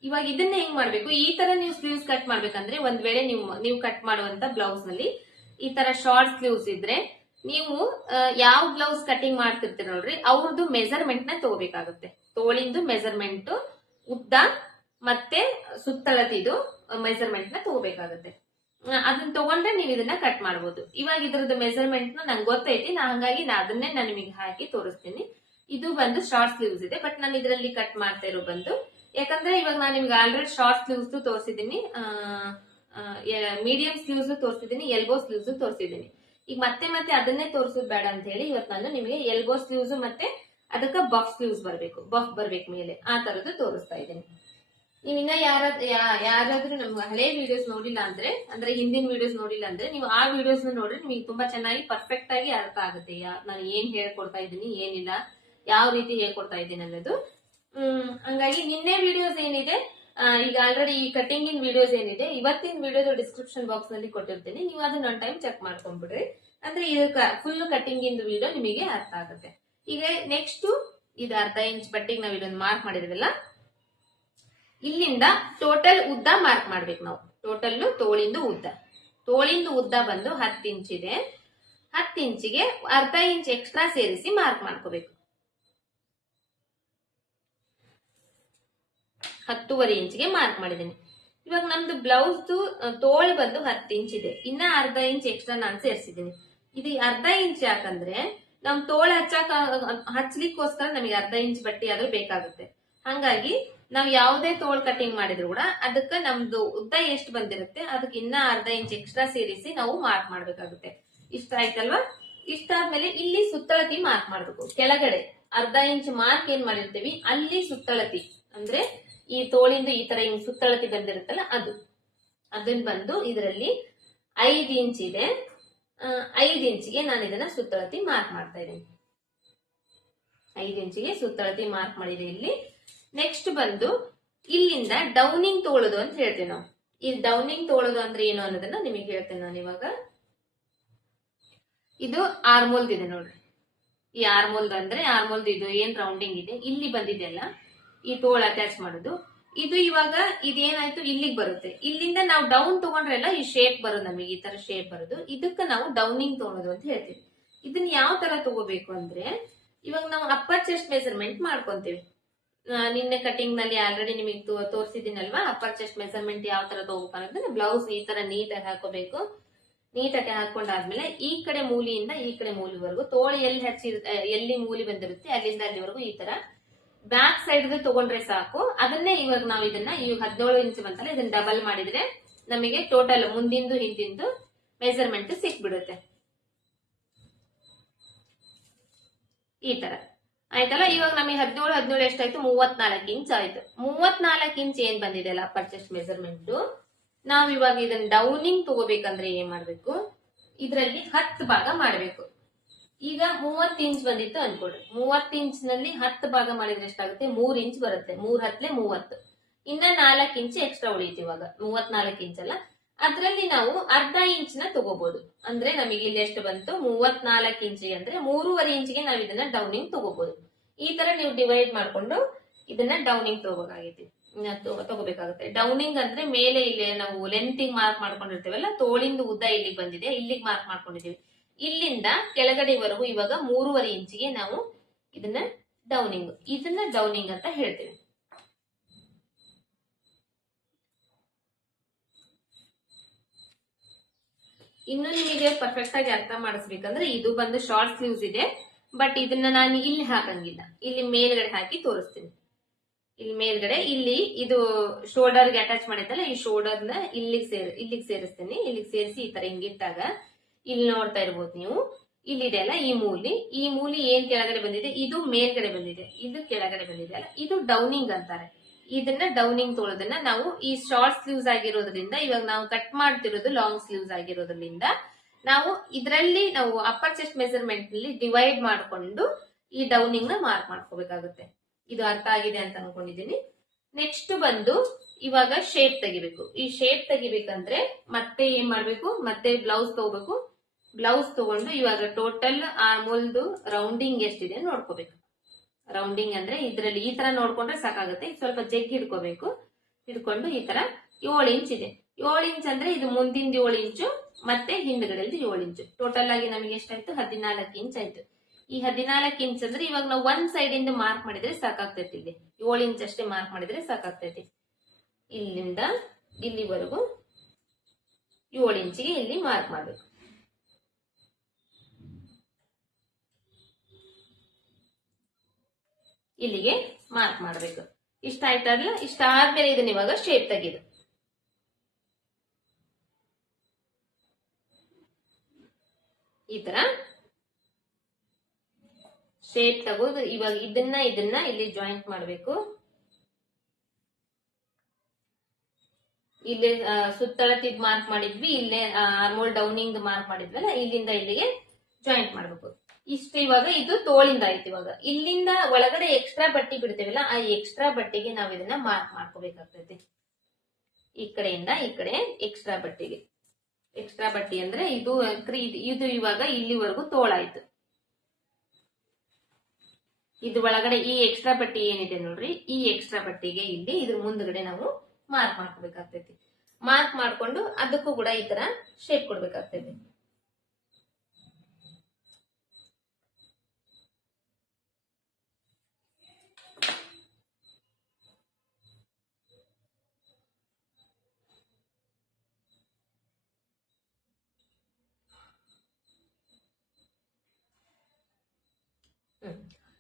ಇವಾಗ ಇದನ್ನ ಹೆಂಗ್ ಮಾಡ್ಬೇಕು? ಈ ತರ ನೀವು ಸ್ಲೀವ್ಸ್ ಕಟ್ ಮಾಡ್ಬೇಕಂದ್ರೆ ಒಂದ್ ವೇಳೆ ನೀವು ನೀವು ಕಟ್ ಮಾಡುವಂತ ಬ್ಲೌಸ್ನಲ್ಲಿ ಈ ತರ ಶಾರ್ಟ್ ಸ್ಲೀವ್ಸ್ ಇದ್ರೆ ನೀವು ಯಾವ ಬ್ಲೌಸ್ ಕಟಿಂಗ್ ಮಾಡ್ತಿರ್ತೀರ ನೋಡ್ರಿ, ಅವ್ರದ್ದು ಮೆಜರ್ಮೆಂಟ್ನ ತಗೋಬೇಕಾಗುತ್ತೆ. ತೋಳಿಂದು ಮೆಜರ್ಮೆಂಟ್ ಉದ್ದ ಮತ್ತೆ ಸುತ್ತಳತಿದು ಮೆಜರ್ಮೆಂಟ್ನ ತಗೋಬೇಕಾಗುತ್ತೆ. ಅದನ್ನ ತಗೊಂಡ್ರೆ ನೀವು ಇದನ್ನ ಕಟ್ ಮಾಡ್ಬೋದು. ಇವಾಗ ಇದ್ರದ್ದು ಮೆಜರ್ಮೆಂಟ್ ನಂಗೆ ಗೊತ್ತೈತಿ, ನಾ ಹಂಗಾಗಿ ನಾ ಅದನ್ನೇ ನಾನು ನಿಮಗೆ ಹಾಕಿ ತೋರಿಸ್ತೀನಿ. ಇದು ಬಂದು ಶಾರ್ಟ್ ಸ್ಲೀವ್ಸ್ ಇದೆ ಬಟ್ ನಾನು ಇದರಲ್ಲಿ ಕಟ್ ಮಾಡ್ತಾ ಇರೋ ಬಂದು. ಯಾಕಂದ್ರೆ ಇವಾಗ ನಾನು ನಿಮ್ಗೆ ಆಲ್ರೆಡಿ ಶಾರ್ಟ್ ಸ್ಲೀವ್ಸ್ ತೋರಿಸಿದ್ದೀನಿ ಮೀಡಿಯಂ ಸ್ಲೀವ್ಸ್ ತೋರಿಸಿದ್ದೀನಿ ಎಲ್ಬೋ ಸ್ಲೀವ್ಸ್ ತೋರಿಸಿದ್ದೀನಿ. ಈಗ ಮತ್ತೆ ಮತ್ತೆ ಅದನ್ನೇ ತೋರಿಸೋದು ಬೇಡ ಅಂತ ಹೇಳಿ ಇವತ್ತು ನಾನು ನಿಮಗೆ ಎಲ್ಬೋ ಸ್ಲೀವ್ಸ್ ಮತ್ತೆ ಅದಕ್ಕೆ ಬಫ್ ಸ್ಲೀವ್ಸ್ ಬರಬೇಕು. ಬಫ್ ಬರ್ಬೇಕು ಮೇಲೆ. ಆ ತರದ್ದು ತೋರಿಸ್ತಾ ಇದ್ದೀನಿ. ನೀವು ಇನ್ನ ಯಾರ ಯಾರಾದ್ರೂ ನಮ್ಗೆ ಹಳೆ ವಿಡಿಯೋಸ್ ನೋಡಿಲ್ಲ ಅಂದ್ರೆ ಅಂದ್ರೆ ಹಿಂದಿನ ವಿಡಿಯೋಸ್ ನೋಡಿಲ್ಲ ಅಂದ್ರೆ ನೀವು ಆ ವಿಡಿಯೋಸ್ ನೋಡ್ರಿ ನಿಮಗೆ ತುಂಬಾ ಚೆನ್ನಾಗಿ ಪರ್ಫೆಕ್ಟ್ ಆಗಿ ಅರ್ಥ ಆಗುತ್ತೆ. ನಾನು ಏನ್ ಹೇಳ್ಕೊಡ್ತಾ ಇದ್ದೀನಿ ಏನಿಲ್ಲ, ಯಾವ ರೀತಿ ಹೇಳ್ಕೊಡ್ತಾ ಇದ್ದೀನಿ ಅನ್ನೋದು. ಹಂಗಾಗಿ ನಿನ್ನೆ ವಿಡಿಯೋಸ್ ಏನಿದೆ ಈಗ ಆಲ್ರೆಡಿ ಈ ಕಟಿಂಗ್ ಇನ್ ವಿಡಿಯೋಸ್ ಏನಿದೆ, ಇವತ್ತಿನ ವಿಡಿಯೋದ ಡಿಸ್ಕ್ರಿಪ್ಷನ್ ಬಾಕ್ಸ್ನಲ್ಲಿ ಕೊಟ್ಟಿರ್ತೀನಿ. ನೀವು ಅದನ್ನ ಒಂದು ಟೈಮ್ ಚೆಕ್ ಮಾಡ್ಕೊಂಡ್ಬಿಡ್ರಿ. ಅಂದ್ರೆ ಇದು ಫುಲ್ ಕಟಿಂಗ್ ಇನ್ ವಿಡಿಯೋ ನಿಮಗೆ ಅರ್ಥ ಆಗುತ್ತೆ. ಈಗ ನೆಕ್ಸ್ಟ್ ಇದು ಅರ್ಧ ಇಂಚ್ ಬಟ್ಟೆಗೆ ನಾವು ಇದೊಂದು ಮಾರ್ಕ್ ಮಾಡಿದ್ವಲ್ಲ? ಇಲ್ಲಿಂದ ಟೋಟಲ್ ಉದ್ದ ಮಾರ್ಕ್ ಮಾಡ್ಬೇಕು ನಾವು. ಟೋಟಲ್ ತೋಳಿಂದು ಉದ್ದ. ತೋಳಿಂದು ಉದ್ದ ಬಂದು ಹತ್ತು ಇಂಚ್ ಇದೆ. ಹತ್ತು ಇಂಚಿಗೆ ಅರ್ಧ ಇಂಚ್ ಎಕ್ಸ್ಟ್ರಾ ಸೇರಿಸಿ ಮಾರ್ಕ್ ಮಾಡ್ಕೋಬೇಕು. ಹತ್ತೂವರೆ ಇಂಚ್ಗೆ ಮಾರ್ಕ್ ಮಾಡಿದ್ದೀನಿ. ಇವಾಗ ನಮ್ದು ಬ್ಲೌಸ್ದು ತೋಳು ಬಂದು ಹತ್ತು ಇಂಚ್ ಇದೆ. ಇನ್ನ ಅರ್ಧ ಇಂಚ್ ಎಕ್ಸ್ಟ್ರಾ ನಾನು ಸೇರಿಸಿದ್ದೀನಿ. ಇದು ಅರ್ಧ ಇಂಚ್ ಯಾಕಂದ್ರೆ ನಮ್ ತೋಳು ಹಚ್ಚಾಕ ಹಚ್ಲಿಕ್ಕೋಸ್ಕರ ನಮಗೆ ಅರ್ಧ ಇಂಚ್ ಬಟ್ಟೆ ಆದ್ರೂ ಬೇಕಾಗುತ್ತೆ. ಹಂಗಾಗಿ ನಾವ್ ಯಾವುದೇ ತೋಳ್ ಕಟಿಂಗ್ ಮಾಡಿದ್ರು ಕೂಡ ಅದಕ್ಕೆ ನಮ್ದು ಉದ್ದ ಎಷ್ಟು ಬಂದಿರುತ್ತೆ ಅದಕ್ಕೆ ಇನ್ನ ಅರ್ಧ ಇಂಚ್ ಎಕ್ಸ್ಟ್ರಾ ಸೇರಿಸಿ ನಾವು ಮಾರ್ಕ್ ಮಾಡ್ಬೇಕಾಗುತ್ತೆ. ಇಷ್ಟ ಆಯ್ತಲ್ವಾ? ಇಷ್ಟ ಆದ್ಮೇಲೆ ಇಲ್ಲಿ ಸುತ್ತಳತಿ ಮಾರ್ಕ್ ಮಾಡ್ಬೇಕು. ಕೆಳಗಡೆ ಅರ್ಧ ಇಂಚ್ ಮಾರ್ಕ್ ಏನ್ ಮಾಡಿರ್ತೀವಿ? ಅಲ್ಲಿ ಸುತ್ತಳತಿ. ಅಂದ್ರೆ ಈ ತೋಳಿಂದ ಈ ತರ ಹಿಂಗ್ ಸುತ್ತಳತಿ ಬಂದಿರುತ್ತಲ್ಲ ಅದು. ಅದನ್ ಬಂದು ಇದರಲ್ಲಿ ಐದ್ ಇಂಚ್ ಇದೆ. ಐದ್ ಇಂಚಿಗೆ ನಾನು ಇದನ್ನ ಸುತ್ತಳತಿ ಮಾರ್ಕ್ ಮಾಡ್ತಾ ಇದ್ದೀನಿ. ಐದ್ ಇಂಚಿಗೆ ಸುತ್ತಳತಿ ಮಾರ್ಕ್ ಮಾಡಿದೆ ಇಲ್ಲಿ. ನೆಕ್ಸ್ಟ್ ಬಂದು ಇಲ್ಲಿಂದ ಡೌನಿಂಗ್ ತೋಳೋದು ಅಂತ ಹೇಳ್ತೇವೆ ನಾವು. ಈ ಡೌನಿಂಗ್ ತೋಳೋದು ಅಂದ್ರೆ ಏನು ಅನ್ನೋದನ್ನ ನಿಮಗೆ ಹೇಳ್ತೇನೆ ನಾನು ಇವಾಗ. ಇದು ಆರ್ಮೋಲ್ದ್ ಇದೆ ನೋಡ್ರಿ. ಈ ಆರ್ಮೋಲ್ದ್ ಅಂದ್ರೆ ಆರ್ಮೋಲ್ದ್ ಇದು ಏನ್ ರೌಂಡಿಂಗ್ ಇದೆ. ಇಲ್ಲಿ ಬಂದಿದೆಯಲ್ಲ ಈ ತೋಳ್ ಅಟ್ಯಾಚ್ ಮಾಡೋದು. ಇದು ಇವಾಗ ಇದೇನಾಯ್ತು? ಇಲ್ಲಿಗೆ ಬರುತ್ತೆ. ಇಲ್ಲಿಂದ ನಾವು ಡೌನ್ ತಗೊಂಡ್ರೆಲ್ಲ ಈ ಶೇಪ್ ಬರೋದು ನಮಗೆ, ಈ ತರ ಶೇಪ್ ಬರೋದು. ಇದಕ್ಕೆ ನಾವು ಡೌನಿಂಗ್ ತಗೊಳೋದು ಅಂತ ಹೇಳ್ತೀವಿ. ಇದನ್ನ ಯಾವ ತರ ತಗೋಬೇಕು ಅಂದ್ರೆ, ಇವಾಗ ನಾವು ಅಪ್ಪರ್ ಚೆಸ್ಟ್ ಮೆಸರ್ಮೆಂಟ್ ಮಾಡ್ಕೊಂತೀವಿ. ನಿನ್ನೆ ಕಟಿಂಗ್ನಲ್ಲಿ ಆಲ್ರೆಡಿ ನಿಮಗೆ ತೋರಿಸಿದಿನಲ್ವಾ ಅಪ್ಪರ್ ಚೆಸ್ಟ್ ಮೆಸರ್ಮೆಂಟ್ ಯಾವ ತರ ತಗೋಬೇಕಂದ್ರೆ ಬ್ಲೌಸ್ ಈ ತರ ನೀಟಾಗಿ ಹಾಕೋಬೇಕು. ನೀಟಾಗಿ ಹಾಕೊಂಡಾದ್ಮೇಲೆ ಈ ಕಡೆ ಮೂಲಿಯಿಂದ ಈ ಕಡೆ ಮೂಲಿವರೆಗೂ ತೋಳು ಎಲ್ಲಿ ಹಚ್ಚಿ ಎಲ್ಲಿ ಮೂಲಿ ಬಂದಿರುತ್ತೆ, ಅಲ್ಲಿಂದ ಅಲ್ಲಿವರೆಗೂ ಈ ತರ ಬ್ಯಾಕ್ ಸೈಡ್ ತಗೊಂಡ್ರೆ ಸಾಕು. ಅದನ್ನೇ ಇವಾಗ ನಾವು ಇದನ್ನ ಇವಾಗ ಹದಿನೇಳು ಇಂಚ್ ಬಂತಲ್ಲ, ಇದನ್ನ ಡಬಲ್ ಮಾಡಿದ್ರೆ ನಮಗೆ ಟೋಟಲ್ ಮುಂದಿಂದು ಹಿಂದಿಂದು ಮೆಜರ್ಮೆಂಟ್ ಸಿಕ್ಬಿಡುತ್ತೆ. ಈ ತರ. ಆಯ್ತಲ್ಲ? ಇವಾಗ ನಮಗೆ ಹದಿನೇಳು ಹದಿನೇಳು ಎಷ್ಟಾಯ್ತು? ಮೂವತ್ನಾಲ್ಕು ಇಂಚ್ ಆಯ್ತು. ಮೂವತ್ನಾಲ್ಕು ಇಂಚ್ ಏನ್ ಬಂದಿದೆ ಅಲ್ಲ ಪರ್ಚೇಸ್ ಮೆಜರ್ಮೆಂಟ್ ನಾವ್ ಇವಾಗ ಇದನ್ನ ಡೌನಿಂಗ್ ತಗೋಬೇಕಂದ್ರೆ ಏನ್ ಮಾಡ್ಬೇಕು? ಇದರಲ್ಲಿ ಹತ್ತು ಭಾಗ ಮಾಡ್ಬೇಕು. ಈಗ ಮೂವತ್ತು ಇಂಚ್ ಬಂದಿತ್ತು ಅನ್ಕೊಡ್ರಿ ಮೂವತ್ತು ಇಂಚ್ನಲ್ಲಿ ಹತ್ತು ಭಾಗ ಮಾಡಿದ್ರೆ ಎಷ್ಟಾಗುತ್ತೆ? ಮೂರ್ ಇಂಚ್ ಬರುತ್ತೆ. ಮೂರ್ ಹತ್ಲೆ ಮೂವತ್ತು. ಇನ್ನ ನಾಲ್ಕು ಇಂಚ್ ಎಕ್ಸ್ಟ್ರಾ ಉಳಿಯುತ್ತೆ ಇವಾಗ. ಮೂವತ್ನಾಲ್ಕು ಇಂಚ್ ಅಲ್ಲ. ಅದ್ರಲ್ಲಿ ನಾವು ಅರ್ಧ ಇಂಚ್ನ ತಗೋಬಹುದು ಅಂದ್ರೆ ನಮಗೆ ಇಲ್ಲಿ ಎಷ್ಟು ಬಂತು? ಮೂವತ್ನಾಲ್ಕು ಇಂಚ್ ಅಂದ್ರೆ ಮೂರುವರೆ ಇಂಚ್ಗೆ ನಾವು ಇದನ್ನ ಡೌನಿಂಗ್ ತಗೋಬಹುದು ಈ ತರ ನೀವು ಡಿವೈಡ್ ಮಾಡ್ಕೊಂಡು ಇದನ್ನ ಡೌನಿಂಗ್ ತಗೋಬೇಕಾಗೈತಿ. ತಗೋಬೇಕಾಗುತ್ತೆ. ಡೌನಿಂಗ್ ಅಂದ್ರೆ ಮೇಲೆ ಇಲ್ಲಿ ನಾವು ಲೆಂತಿಂಗ್ ಮಾರ್ಕ್ ಮಾಡ್ಕೊಂಡಿರ್ತೇವಲ್ಲ, ತೋಳಿಂದ ಉದ್ದ ಇಲ್ಲಿಗೆ ಬಂದಿದೆ. ಇಲ್ಲಿಗೆ ಮಾರ್ಕ್ ಮಾಡ್ಕೊಂಡಿದೀವಿ. ಇಲ್ಲಿಂದ ಕೆಳಗಡೆವರೆಗೂ ಇವಾಗ ಮೂರುವರೆ ಇಂಚಿಗೆ ನಾವು ಇದನ್ನ ಡೌನಿಂಗ್ ಇದನ್ನ ಡೌನಿಂಗ್ ಅಂತ ಹೇಳ್ತೀವಿ. ಇನ್ನು ನಿಮಗೆ ಪರ್ಫೆಕ್ಟ್ ಆಗಿ ಅರ್ಥ ಮಾಡಿಸ್ಬೇಕಂದ್ರೆ ಇದು ಬಂದು ಶಾರ್ಟ್ ಸ್ಲೀವ್ಸ್ ಇದೆ ಬಟ್ ಇದನ್ನ ನಾನು ಇಲ್ಲಿ ಹಾಕಂಗಿಲ್ಲ. ಇಲ್ಲಿ ಮೇಲ್ಗಡೆ ಹಾಕಿ ತೋರಿಸ್ತೀನಿ. ಇಲ್ಲಿ ಮೇಲ್ಗಡೆ, ಇಲ್ಲಿ ಇದು ಶೋಲ್ಡರ್ಗೆ ಅಟ್ಯಾಚ್ ಮಾಡಿದ್ದಲ್ಲ, ಈ ಶೋಲ್ಡರ್ನ ಇಲ್ಲಿಗೆ ಸೇರ್, ಇಲ್ಲಿಗೆ ಸೇರಿಸ್ತೀನಿ. ಇಲ್ಲಿಗೆ ಸೇರಿಸಿ ಈ ತರ ಹಿಂಗಿಟ್ಟಾಗ ಇಲ್ಲಿ ನೋಡ್ತಾ ಇರ್ಬೋದು ನೀವು. ಇಲ್ಲಿದೆ ಅಲ್ಲ ಈ ಮೂಲಿ. ಈ ಮೂಲಿ ಏನ್ ಕೆಳಗಡೆ ಬಂದಿದೆ? ಇದು ಮೇಲ್ಗಡೆ ಬಂದಿದೆ. ಇದು ಕೆಳಗಡೆ ಬಂದಿದೆ ಅಲ್ಲ. ಇದು ಡೌನಿಂಗ್ ಅಂತಾರೆ. ಇದನ್ನ ಡೌನಿಂಗ್ ತೊಳೋದನ್ನ ನಾವು ಈ ಶಾರ್ಟ್ ಸ್ಲೀವ್ಸ್ ಆಗಿರೋದ್ರಿಂದ ಇವಾಗ ನಾವು ಕಟ್ ಮಾಡ್ತಿರೋದು ಲಾಂಗ್ ಸ್ಲೀವ್ಸ್ ಆಗಿರೋದ್ರಿಂದ ನಾವು ಇದರಲ್ಲಿ ನಾವು ಅಪ್ಪರ್ ಚೆಸ್ಟ್ ಮೆಜರ್ಮೆಂಟ್ನಲ್ಲಿ ಡಿವೈಡ್ ಮಾಡ್ಕೊಂಡು ಈ ಡೌನಿಂಗ್ನ ಮಾರ್ಕ್ ಮಾಡ್ಕೋಬೇಕಾಗುತ್ತೆ. ಇದು ಅರ್ಥ ಆಗಿದೆ ಅಂತ ಅನ್ಕೊಂಡಿದೀನಿ. ನೆಕ್ಸ್ಟ್ ಬಂದು ಇವಾಗ ಶೇಪ್ ತೆಗಿಬೇಕು. ಈ ಶೇಪ್ ತೆಗಿಬೇಕಂದ್ರೆ ಮತ್ತೆ ಏನ್ ಮಾಡ್ಬೇಕು? ಮತ್ತೆ ಬ್ಲೌಸ್ ತಗೋಬೇಕು. ಬ್ಲೌಸ್ ತಗೊಂಡು ಇವಾಗ ಟೋಟಲ್ ಆಮೂಲ್ದು ರೌಂಡಿಂಗ್ ಎಷ್ಟಿದೆ ನೋಡ್ಕೋಬೇಕು. ರೌಂಡಿಂಗ್ ಅಂದ್ರೆ ಇದ್ರಲ್ಲಿ ಈ ತರ ನೋಡ್ಕೊಂಡ್ರೆ ಸಾಕಾಗುತ್ತೆ. ಸ್ವಲ್ಪ ಜಗ್ ಹಿಡ್ಕೋಬೇಕು. ಹಿಡ್ಕೊಂಡು ಈ ತರ ಏಳು ಇಂಚ್ ಇದೆ. ಏಳು ಇಂಚ್ ಅಂದ್ರೆ ಇದು ಮುಂದಿನ ಏಳು ಇಂಚು ಮತ್ತೆ ಹಿಂದ್ಗಡೆದು ಏಳು ಇಂಚು ಟೋಟಲ್ ಆಗಿ ನಮಗೆ ಎಷ್ಟಾಯ್ತು? ಹದಿನಾಲ್ಕು ಇಂಚ್ ಆಯ್ತು. ಈ ಹದಿನಾಲ್ಕು ಇಂಚ್ ಅಂದ್ರೆ ಇವಾಗ ನಾವು ಒಂದ್ ಸೈಡ್ ಇಂದ ಮಾರ್ಕ್ ಮಾಡಿದ್ರೆ ಸಾಕಾಗ್ತೈತಿ ಇಲ್ಲಿ. ಏಳು ಇಂಚ್ ಅಷ್ಟೇ ಮಾರ್ಕ್ ಮಾಡಿದ್ರೆ ಸಾಕಾಗ್ತೈತಿ. ಇಲ್ಲಿಂದ ಇಲ್ಲಿವರೆಗೂ ಏಳು ಇಂಚಿಗೆ ಇಲ್ಲಿ ಮಾರ್ಕ್ ಮಾಡ್ಬೇಕು. ಇಲ್ಲಿಗೆ ಮಾರ್ಕ್ ಮಾಡಬೇಕು. ಇಷ್ಟ ಆಯ್ತಲ್ಲ ಇಷ್ಟ ಆದ್ಮೇಲೆ ಇದನ್ನ ಇವಾಗ ಶೇಪ್ ತೆಗೆದು. ಈ ತರ. ಶೇಪ್ ತಗೋದು, ಇವಾಗ ಇದನ್ನ ಇದನ್ನ ಇಲ್ಲಿ ಜಾಯಿಂಟ್ ಮಾಡಬೇಕು. ಇಲ್ಲಿ ಸುತ್ತಳತಿದ್ ಮಾರ್ಕ್ ಮಾಡಿದ್ವಿ, ಇಲ್ಲೇ ಆರ್ಮೋಲ್ ಡೌನಿಂಗ್ ಮಾರ್ಕ್ ಮಾಡಿದ್ವಲ್ಲ, ಇಲ್ಲಿಂದ ಇಲ್ಲಿಗೆ ಜಾಯಿಂಟ್ ಮಾಡ್ಬೇಕು. ಇಷ್ಟು ಇವಾಗ ಇದು ತೋಳಿಂದ ಆಯ್ತು ಇವಾಗ. ಇಲ್ಲಿಂದ ಒಳಗಡೆ ಎಕ್ಸ್ಟ್ರಾ ಬಟ್ಟಿ ಬಿಡ್ತೇವಲ್ಲ, ಆ ಎಕ್ಸ್ಟ್ರಾ ಬಟ್ಟೆಗೆ ನಾವ್ ಇದನ್ನ ಮಾರ್ಕ್ ಮಾಡ್ಕೋಬೇಕಾಗ್ತೈತಿ. ಈ ಕಡೆಯಿಂದ ಈ ಕಡೆ ಎಕ್ಸ್ಟ್ರಾ ಬಟ್ಟೆಗೆ. ಎಕ್ಸ್ಟ್ರಾ ಬಟ್ಟೆ ಅಂದ್ರೆ ಇದು ಇದು ಇವಾಗ ಇಲ್ಲಿವರೆಗೂ ತೋಳಾಯ್ತು. ಇದು ಒಳಗಡೆ ಈ ಎಕ್ಸ್ಟ್ರಾ ಬಟ್ಟೆ ಏನಿದೆ ನೋಡ್ರಿ, ಈ ಎಕ್ಸ್ಟ್ರಾ ಬಟ್ಟಿಗೆ ಇಲ್ಲಿ ಇದ್ರ ಮುಂದ್ಗಡೆ ನಾವು ಮಾರ್ಕ್ ಮಾಡ್ಕೋಬೇಕಾಗ್ತೈತಿ. ಮಾರ್ಕ್ ಮಾಡ್ಕೊಂಡು ಅದಕ್ಕೂ ಕೂಡ ಈ ತರ ಶೇಪ್ ಕೊಡ್ಬೇಕಾಗ್ತೈತಿ.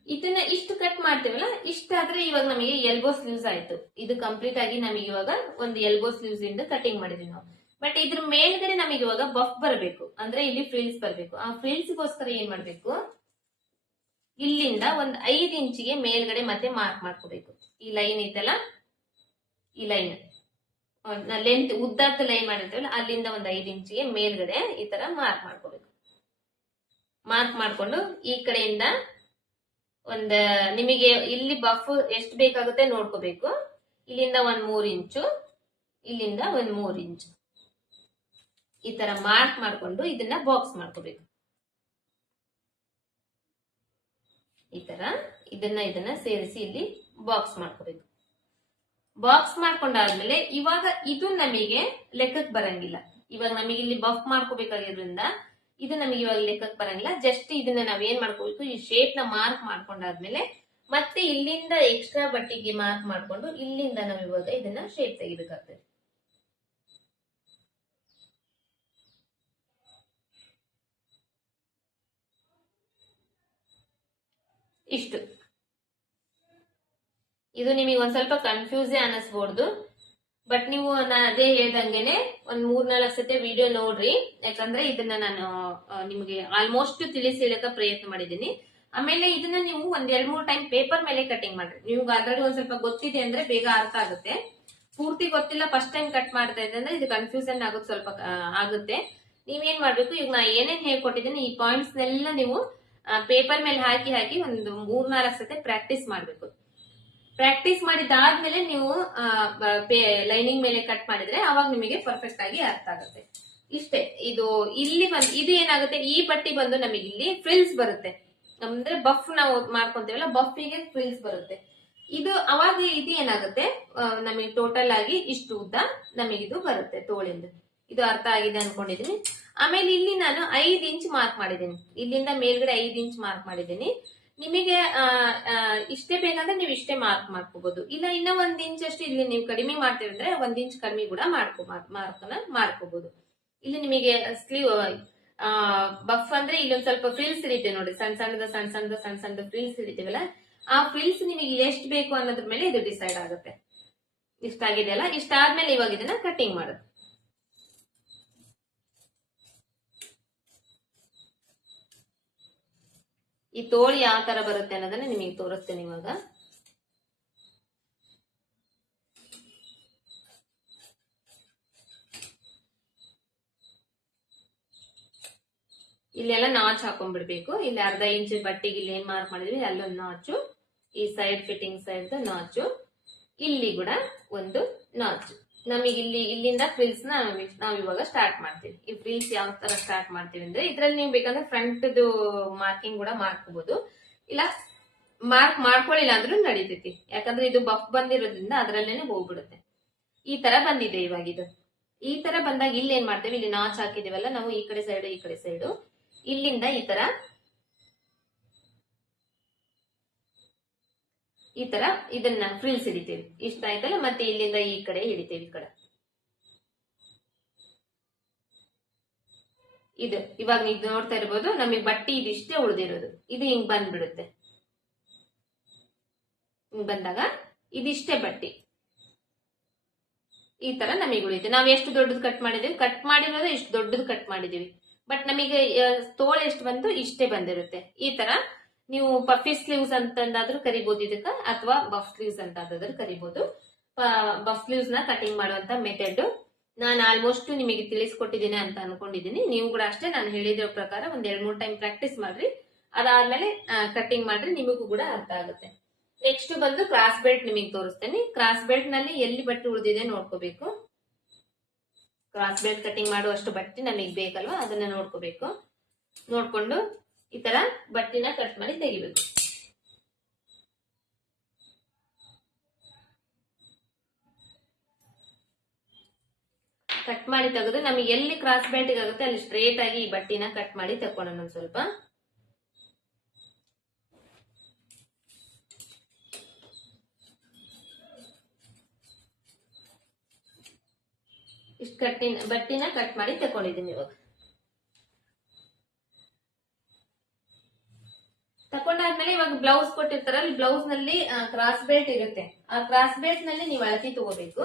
ಇದನ್ನ ಇಷ್ಟು ಕಟ್ ಮಾಡ್ತೀವಲ್ಲ, ಇಷ್ಟಾದ್ರೆ ಇವಾಗ ನಮಗೆ ಎಲ್ಬೋ ಸ್ಲೀವ್ಸ್ ಆಯ್ತು. ಇದು ಕಂಪ್ಲೀಟ್ ಆಗಿ ನಮಗೆ ಇವಾಗ ಒಂದು ಎಲ್ಬೋ ಸ್ಲೀವ್ಸ್ ಇಂದ ಕಟಿಂಗ್ ಮಾಡಿದ್ವಿ ನಾವು. ಬಟ್ ಇದ್ರ ಮೇಲ್ಗಡೆ ನಮಗೆ ಇವಾಗ ಬಫ್ ಬರಬೇಕು. ಅಂದ್ರೆ ಇಲ್ಲಿ ಫ್ರಿಲ್ಸ್ ಬರಬೇಕು. ಆ ಫ್ರಿಲ್ಸ್ಗೋಸ್ಕರ ಏನ್ ಮಾಡ್ಬೇಕು? ಇಲ್ಲಿಂದ ಒಂದ್ ಐದ್ ಇಂಚಿಗೆ ಮೇಲ್ಗಡೆ ಮತ್ತೆ ಮಾರ್ಕ್ ಮಾಡ್ಕೋಬೇಕು. ಈ ಲೈನ್ ಐತಲ್ಲ? ಈ ಲೈನ್ ಲೆಂತ್ ಉದ್ದಾತ ಲೈನ್ ಮಾಡಿರ್ತೇವಲ್ಲ, ಅಲ್ಲಿಂದ ಒಂದ್ ಐದ್ ಇಂಚಿಗೆ ಮೇಲ್ಗಡೆ ಈ ತರ ಮಾರ್ಕ್ ಮಾಡ್ಕೋಬೇಕು. ಮಾರ್ಕ್ ಮಾಡ್ಕೊಂಡು ಈ ಕಡೆಯಿಂದ ಒಂದ್, ನಿಮಗೆ ಇಲ್ಲಿ ಬಫ್ ಎಷ್ಟು ಬೇಕಾಗುತ್ತೆ ನೋಡ್ಕೋಬೇಕು. ಇಲ್ಲಿಂದ ಒಂದ್ ಮೂರ್ ಇಂಚು, ಇಲ್ಲಿಂದ ಒಂದ್ ಮೂರ್ ಇಂಚು. ಈ ತರ ಮಾರ್ಕ್ ಮಾಡ್ಕೊಂಡು ಇದನ್ನ ಬಾಕ್ಸ್ ಮಾಡ್ಕೋಬೇಕು. ಈ ತರ ಇದನ್ನ ಇದನ್ನ ಸೇರಿಸಿ ಇಲ್ಲಿ ಬಾಕ್ಸ್ ಮಾಡ್ಕೋಬೇಕು. ಬಾಕ್ಸ್ ಮಾಡ್ಕೊಂಡಾದ್ಮೇಲೆ ಇವಾಗ ಇದು ನಮಗೆ ಲೆಕ್ಕಕ್ಕೆ ಬರಂಗಿಲ್ಲ. ಇವಾಗ ನಮಗೆ ಇಲ್ಲಿ ಬಫ್ ಮಾಡ್ಕೋಬೇಕಾಗಿರೋದ್ರಿಂದ ಇದು ನಮಗೆ ಇವಾಗ ಲೆಕ್ಕಕ್ಕೆ ಬರಂಗಿಲ್ಲ. ಜಸ್ಟ್ ಇದನ್ನ ನಾವ್ ಏನ್ ಮಾಡ್ಕೋಬೇಕು ಈ ಶೇಪ್ನ ಮಾರ್ಕ್ ಮಾಡ್ಕೊಂಡಾದ್ಮೇಲೆ ಮತ್ತೆ ಇಲ್ಲಿಂದ ಎಕ್ಸ್ಟ್ರಾ ಬಟ್ಟಿಗೆ ಮಾರ್ಕ್ ಮಾಡ್ಕೊಂಡು ಇಲ್ಲಿಂದ ನಾವ್ ಇವಾಗ ಇದನ್ನ ಶೇಪ್ ತೆಗಿಬೇಕಾಗ್ತದೆ. ಇಷ್ಟು. ಇದು ನಿಮಗೆ ಒಂದ್ ಸ್ವಲ್ಪ ಕನ್ಫ್ಯೂಸೇ ಅನ್ನಿಸ್ಬೋದು ಬಟ್ ನೀವು ನಾನು ಅದೇ ಹೇಳ್ದಂಗೆನೆ ಒಂದ್ ಮೂರ್ನಾಲ್ಕು ಸತಿ ವಿಡಿಯೋ ನೋಡ್ರಿ. ಯಾಕಂದ್ರೆ ಇದನ್ನ ನಾನು ನಿಮಗೆ ಆಲ್ಮೋಸ್ಟ್ ತಿಳಿಸಿ ಹೇಳಕ ಪ್ರಯತ್ನ ಮಾಡಿದ್ದೀನಿ. ಆಮೇಲೆ ಇದನ್ನ ನೀವು ಒಂದ್ ಎರಡ್ ಮೂರ್ ಟೈಮ್ ಪೇಪರ್ ಮೇಲೆ ಕಟಿಂಗ್ ಮಾಡ್ರಿ. ನಿಮ್ಗೆ ಆಲ್ರೆಡಿ ಒಂದ್ ಸ್ವಲ್ಪ ಗೊತ್ತಿದೆ ಅಂದ್ರೆ ಬೇಗ ಅರ್ಥ ಆಗುತ್ತೆ. ಪೂರ್ತಿ ಗೊತ್ತಿಲ್ಲ ಫಸ್ಟ್ ಟೈಮ್ ಕಟ್ ಮಾಡ್ತಾ ಇದೆ ಅಂದ್ರೆ ಇದು ಕನ್ಫ್ಯೂಷನ್ ಆಗುತ್ತೆ ಸ್ವಲ್ಪ ಆಗುತ್ತೆ. ನೀವೇನ್ ಮಾಡ್ಬೇಕು? ಈಗ ನಾ ಏನೇನ್ ಹೇಳ್ಕೊಟ್ಟಿದ್ದೀನಿ, ಈ ಪಾಯಿಂಟ್ಸ್ ನೆಲ್ಲ ನೀವು ಪೇಪರ್ ಮೇಲೆ ಹಾಕಿ ಹಾಕಿ ಒಂದು ಮೂರ್ನಾಲ್ಕು ಸತಿ ಪ್ರಾಕ್ಟೀಸ್ ಮಾಡ್ಬೇಕು. ಪ್ರಾಕ್ಟೀಸ್ ಮಾಡಿದಾದ್ಮೇಲೆ ನೀವು ಲೈನಿಂಗ್ ಮೇಲೆ ಕಟ್ ಮಾಡಿದ್ರೆ ಅವಾಗ ನಿಮಗೆ ಪರ್ಫೆಕ್ಟ್ ಆಗಿ ಅರ್ಥ ಆಗುತ್ತೆ. ಇಷ್ಟೇ, ಇದು ಇಲ್ಲಿ ಬಂದು, ಇದು ಏನಾಗುತ್ತೆ? ಈ ಪಟ್ಟಿ ಬಂದು ನಮಗೆ ಇಲ್ಲಿ ಫ್ರಿಲ್ಸ್ ಬರುತ್ತೆ. ಅಂದ್ರೆ ಬಫ್ ನಾವು ಮಾಡ್ಕೊಂತೀವಲ್ಲ ಬಫಿಗೆ ಫ್ರಿಲ್ಸ್ ಬರುತ್ತೆ. ಇದು ಅವಾಗ ಇದು ಏನಾಗುತ್ತೆ? ನಮಗೆ ಟೋಟಲ್ ಆಗಿ ಇಷ್ಟು ಉದ್ದ ನಮಗಿದು ಬರುತ್ತೆ ತೋಳಿಂದ. ಇದು ಅರ್ಥ ಆಗಿದೆ ಅನ್ಕೊಂಡಿದೀನಿ ಆಮೇಲೆ ಇಲ್ಲಿ ನಾನು ಐದ್ ಇಂಚ್ ಮಾರ್ಕ್ ಮಾಡಿದ್ದೀನಿ. ಇಲ್ಲಿಂದ ಮೇಲ್ಗಡೆ ಐದ್ ಇಂಚ್ ಮಾರ್ಕ್ ಮಾಡಿದ್ದೀನಿ. ನಿಮಗೆ ಇಷ್ಟೇ ಬೇಕಂದ್ರೆ ನೀವು ಇಷ್ಟೇ ಮಾರ್ಕ್ ಮಾಡ್ಕೋಬಹುದು ಇಲ್ಲ, ಇನ್ನ ಒಂದ್ ಇಂಚ್ ಅಷ್ಟು ಇಲ್ಲಿ ನೀವು ಕಡಿಮೆ ಮಾಡ್ತೀವಿ ಅಂದ್ರೆ ಒಂದ್ ಇಂಚ್ ಕಡಿಮೆ ಕೂಡ ಮಾಡ್ಕೊ ಅನ್ನ ಮಾಡ್ಕೋಬಹುದು ಇಲ್ಲಿ ನಿಮಗೆ ಸ್ಲೀವ್ ಬಫ್ ಅಂದ್ರೆ ಇಲ್ಲೊಂದ್ ಸ್ವಲ್ಪ ಫ್ರಿಲ್ಸ್ ಇರುತ್ತೆ ನೋಡಿ. ಸಣ್ಣ ಸಣ್ಣದ ಸಣ್ಣ ಸಣ್ಣದ ಸಣ್ಣ ಸಣ್ಣದ ಫ್ರಿಲ್ಸ್ ಹಿಡಿತೀವಲ್ಲ ಆ ಫ್ರಿಲ್ಸ್ ನಿಮಗೆ ಎಷ್ಟು ಬೇಕು ಅನ್ನೋದ್ರ ಮೇಲೆ ಇದು ಡಿಸೈಡ್ ಆಗುತ್ತೆ. ಇಷ್ಟ ಆಗಿದೆಯಲ್ಲ ಇಷ್ಟ ಆದ್ಮೇಲೆ ಇವಾಗ ಇದನ್ನ ಕಟಿಂಗ್ ಮಾಡೋದು. ಈ ತೋಳಿ ಯಾವ ತರ ಬರುತ್ತೆ ಅನ್ನೋದನ್ನ ನಿಮಗೆ ತೋರಿಸ್ತೇನೆ ಇವಾಗ. ಇಲ್ಲೆಲ್ಲ ನಾಚ್ ಹಾಕೊಂಡ್ಬಿಡ್ಬೇಕು. ಇಲ್ಲಿ ಅರ್ಧ ಇಂಚ್ ಬಟ್ಟೆಗೆ ಇಲ್ಲಿ ಏನ್ ಮಾರ್ಕ್ ಮಾಡಿದ್ವಿ? ಅಲ್ಲೊಂದು ನಾಚು. ಈ ಸೈಡ್ ಫಿಟ್ಟಿಂಗ್ ಸೈಡ್ ನಾಚು. ಇಲ್ಲಿ ಕೂಡ ಒಂದು ನಾಚು. ನಮಗೆ ಇಲ್ಲಿ, ಇಲ್ಲಿಂದ ಫ್ರಿಲ್ಸ್ನ ನಾವು ಇವಾಗ ಸ್ಟಾರ್ಟ್ ಮಾಡ್ತೀವಿ. ಈ ಫ್ರಿಲ್ಸ್ ಯಾವ ತರ ಸ್ಟಾರ್ಟ್ ಮಾಡ್ತೀವಿ ಅಂದ್ರೆ ಇದ್ರಲ್ಲಿ ನೀವು ಬೇಕಂದ್ರೆ ಫ್ರಂಟ್ ಮಾರ್ಕಿಂಗ್ ಕೂಡ ಮಾಡ್ಕೋಬಹುದು ಇಲ್ಲ ಮಾರ್ಕ್ ಮಾಡ್ಕೊಳ್ಳಿಲ್ಲ ಅಂದ್ರೂ ನಡೀತೈತಿ. ಯಾಕಂದ್ರೆ ಇದು ಬಫ್ ಬಂದಿರೋದ್ರಿಂದ ಅದ್ರಲ್ಲೇನೆ ಹೋಗ್ಬಿಡುತ್ತೆ. ಈ ತರ ಬಂದಿದೆ ಇವಾಗ ಇದು. ಈ ತರ ಬಂದಾಗ ಇಲ್ಲಿ ಏನ್ ಮಾಡ್ತೇವೆ? ಇಲ್ಲಿ ನಾಚ್ ಹಾಕಿದೀವಲ್ಲ, ನಾವು ಈ ಕಡೆ ಸೈಡ್ ಈ ಕಡೆ ಸೈಡ್ ಇಲ್ಲಿಂದ ಈ ತರ ಈ ತರ ಇದನ್ನ ಫ್ರಿಲ್ಸ್ ಹಿಡಿತೀವಿ. ಇಷ್ಟ ಆಯ್ತಲ್ಲ ಮತ್ತೆ ಇಲ್ಲಿಂದ ಈ ಕಡೆ ಹಿಡಿತೀವಿ ಈ ಕಡೆ. ಇದು, ಇವಾಗ ನೀವು ನೋಡ್ತಾ ಇರ್ಬೋದು, ನಮಗೆ ಬಟ್ಟಿ ಇದಿಷ್ಟೇ ಉಳಿದಿರೋದು. ಇದು ಹಿಂಗ್ ಬಂದ್ಬಿಡುತ್ತೆ. ಹಿಂಗ್ ಬಂದಾಗ ಇದಿಷ್ಟೇ ಬಟ್ಟಿ. ಈ ತರ ನಮಗೆ ಉಳಿಯುತ್ತೆ. ನಾವ್ ಎಷ್ಟು ದೊಡ್ಡದು ಕಟ್ ಮಾಡಿದೀವಿ? ಕಟ್ ಮಾಡಿರೋದು ಇಷ್ಟು ದೊಡ್ಡದು ಕಟ್ ಮಾಡಿದೀವಿ. ಬಟ್ ನಮಗೆ ತೋಳ ಎಷ್ಟು ಬಂತು ಇಷ್ಟೇ ಬಂದಿರುತ್ತೆ. ಈ ತರ ನೀವು ಪಫಿ ಸ್ಲೀವ್ಸ್ ಅಂತಂದಾದ್ರೂ ಕರಿಬಹುದು ಇದಕ್ಕ, ಅಥವಾ ಬಫ್ ಸ್ಲೀವ್ಸ್ ಅಂತ ಅದಾದ್ರೂ ಕರಿಬಹುದು ಬಫ್ ಸ್ಲೀವ್ಸ್ನ ಕಟಿಂಗ್ ಮಾಡುವಂತ ಮೆಥಡ್ ನಾನು ಆಲ್ಮೋಸ್ಟ್ ನಿಮಗೆ ತಿಳಿಸ್ಕೊಟ್ಟಿದ್ದೀನಿ ಅಂತ ಅನ್ಕೊಂಡಿದ್ದೀನಿ. ನೀವು ಕೂಡ ಅಷ್ಟೇ ನಾನು ಹೇಳಿದ್ರ ಪ್ರಕಾರ ಒಂದ್ ಎರಡ್ ಮೂರ್ ಟೈಮ್ ಪ್ರಾಕ್ಟೀಸ್ ಮಾಡ್ರಿ. ಅದಾದ್ಮೇಲೆ ಕಟಿಂಗ್ ಮಾಡ್ರಿ ನಿಮಗೂ ಕೂಡ ಅರ್ಥ ಆಗುತ್ತೆ. ನೆಕ್ಸ್ಟ್ ಬಂದು ಕ್ರಾಸ್ ಬೆಲ್ಟ್ ನಿಮಗೆ ತೋರಿಸ್ತೇನೆ. ಕ್ರಾಸ್ ಬೆಲ್ಟ್ನಲ್ಲಿ ಎಲ್ಲಿ ಬಟ್ಟೆ ಉಳಿದಿದೆ ನೋಡ್ಕೋಬೇಕು. ಕ್ರಾಸ್ ಬೆಲ್ಟ್ ಕಟಿಂಗ್ ಮಾಡುವಷ್ಟು ಬಟ್ಟೆ ನಮಗೆ ಬೇಕಲ್ವಾ, ಅದನ್ನ ನೋಡ್ಕೋಬೇಕು. ನೋಡ್ಕೊಂಡು ಈ ತರ ಬಟ್ಟಿನ ಕಟ್ ಮಾಡಿ ತೆಗಿಬೇಕು. ಕಟ್ ಮಾಡಿ ತೆಗೆದು ನಮಗೆ ಎಲ್ಲಿ ಕ್ರಾಸ್ ಬೆಲ್ಟ್ ಆಗುತ್ತೆ ಅಲ್ಲಿ ಸ್ಟ್ರೇಟ್ ಆಗಿ ಈ ಬಟ್ಟಿನ ಕಟ್ ಮಾಡಿ ತಕೊಳ್ಳೋಣ ಒಂದ್ ಸ್ವಲ್ಪ. ಇಷ್ಟು ಕಟ್ಟಿನ ಬಟ್ಟಿನ ಕಟ್ ಮಾಡಿ ತಕೊಂಡಿದ್ದೀನಿ ಇವಾಗ. ತಕೊಂಡಾದ್ಮೇಲೆ ಇವಾಗ ಬ್ಲೌಸ್ ಕೊಟ್ಟಿರ್ತಾರಲ್ಲ ಬ್ಲೌಸ್ನಲ್ಲಿ ಕ್ರಾಸ್ ಬೆಲ್ಟ್ ಇರುತ್ತೆ. ಆ ಕ್ರಾಸ್ ಬೆಲ್ಟ್ನಲ್ಲಿ ನೀವು ಅಳತಿ ತಗೋಬೇಕು.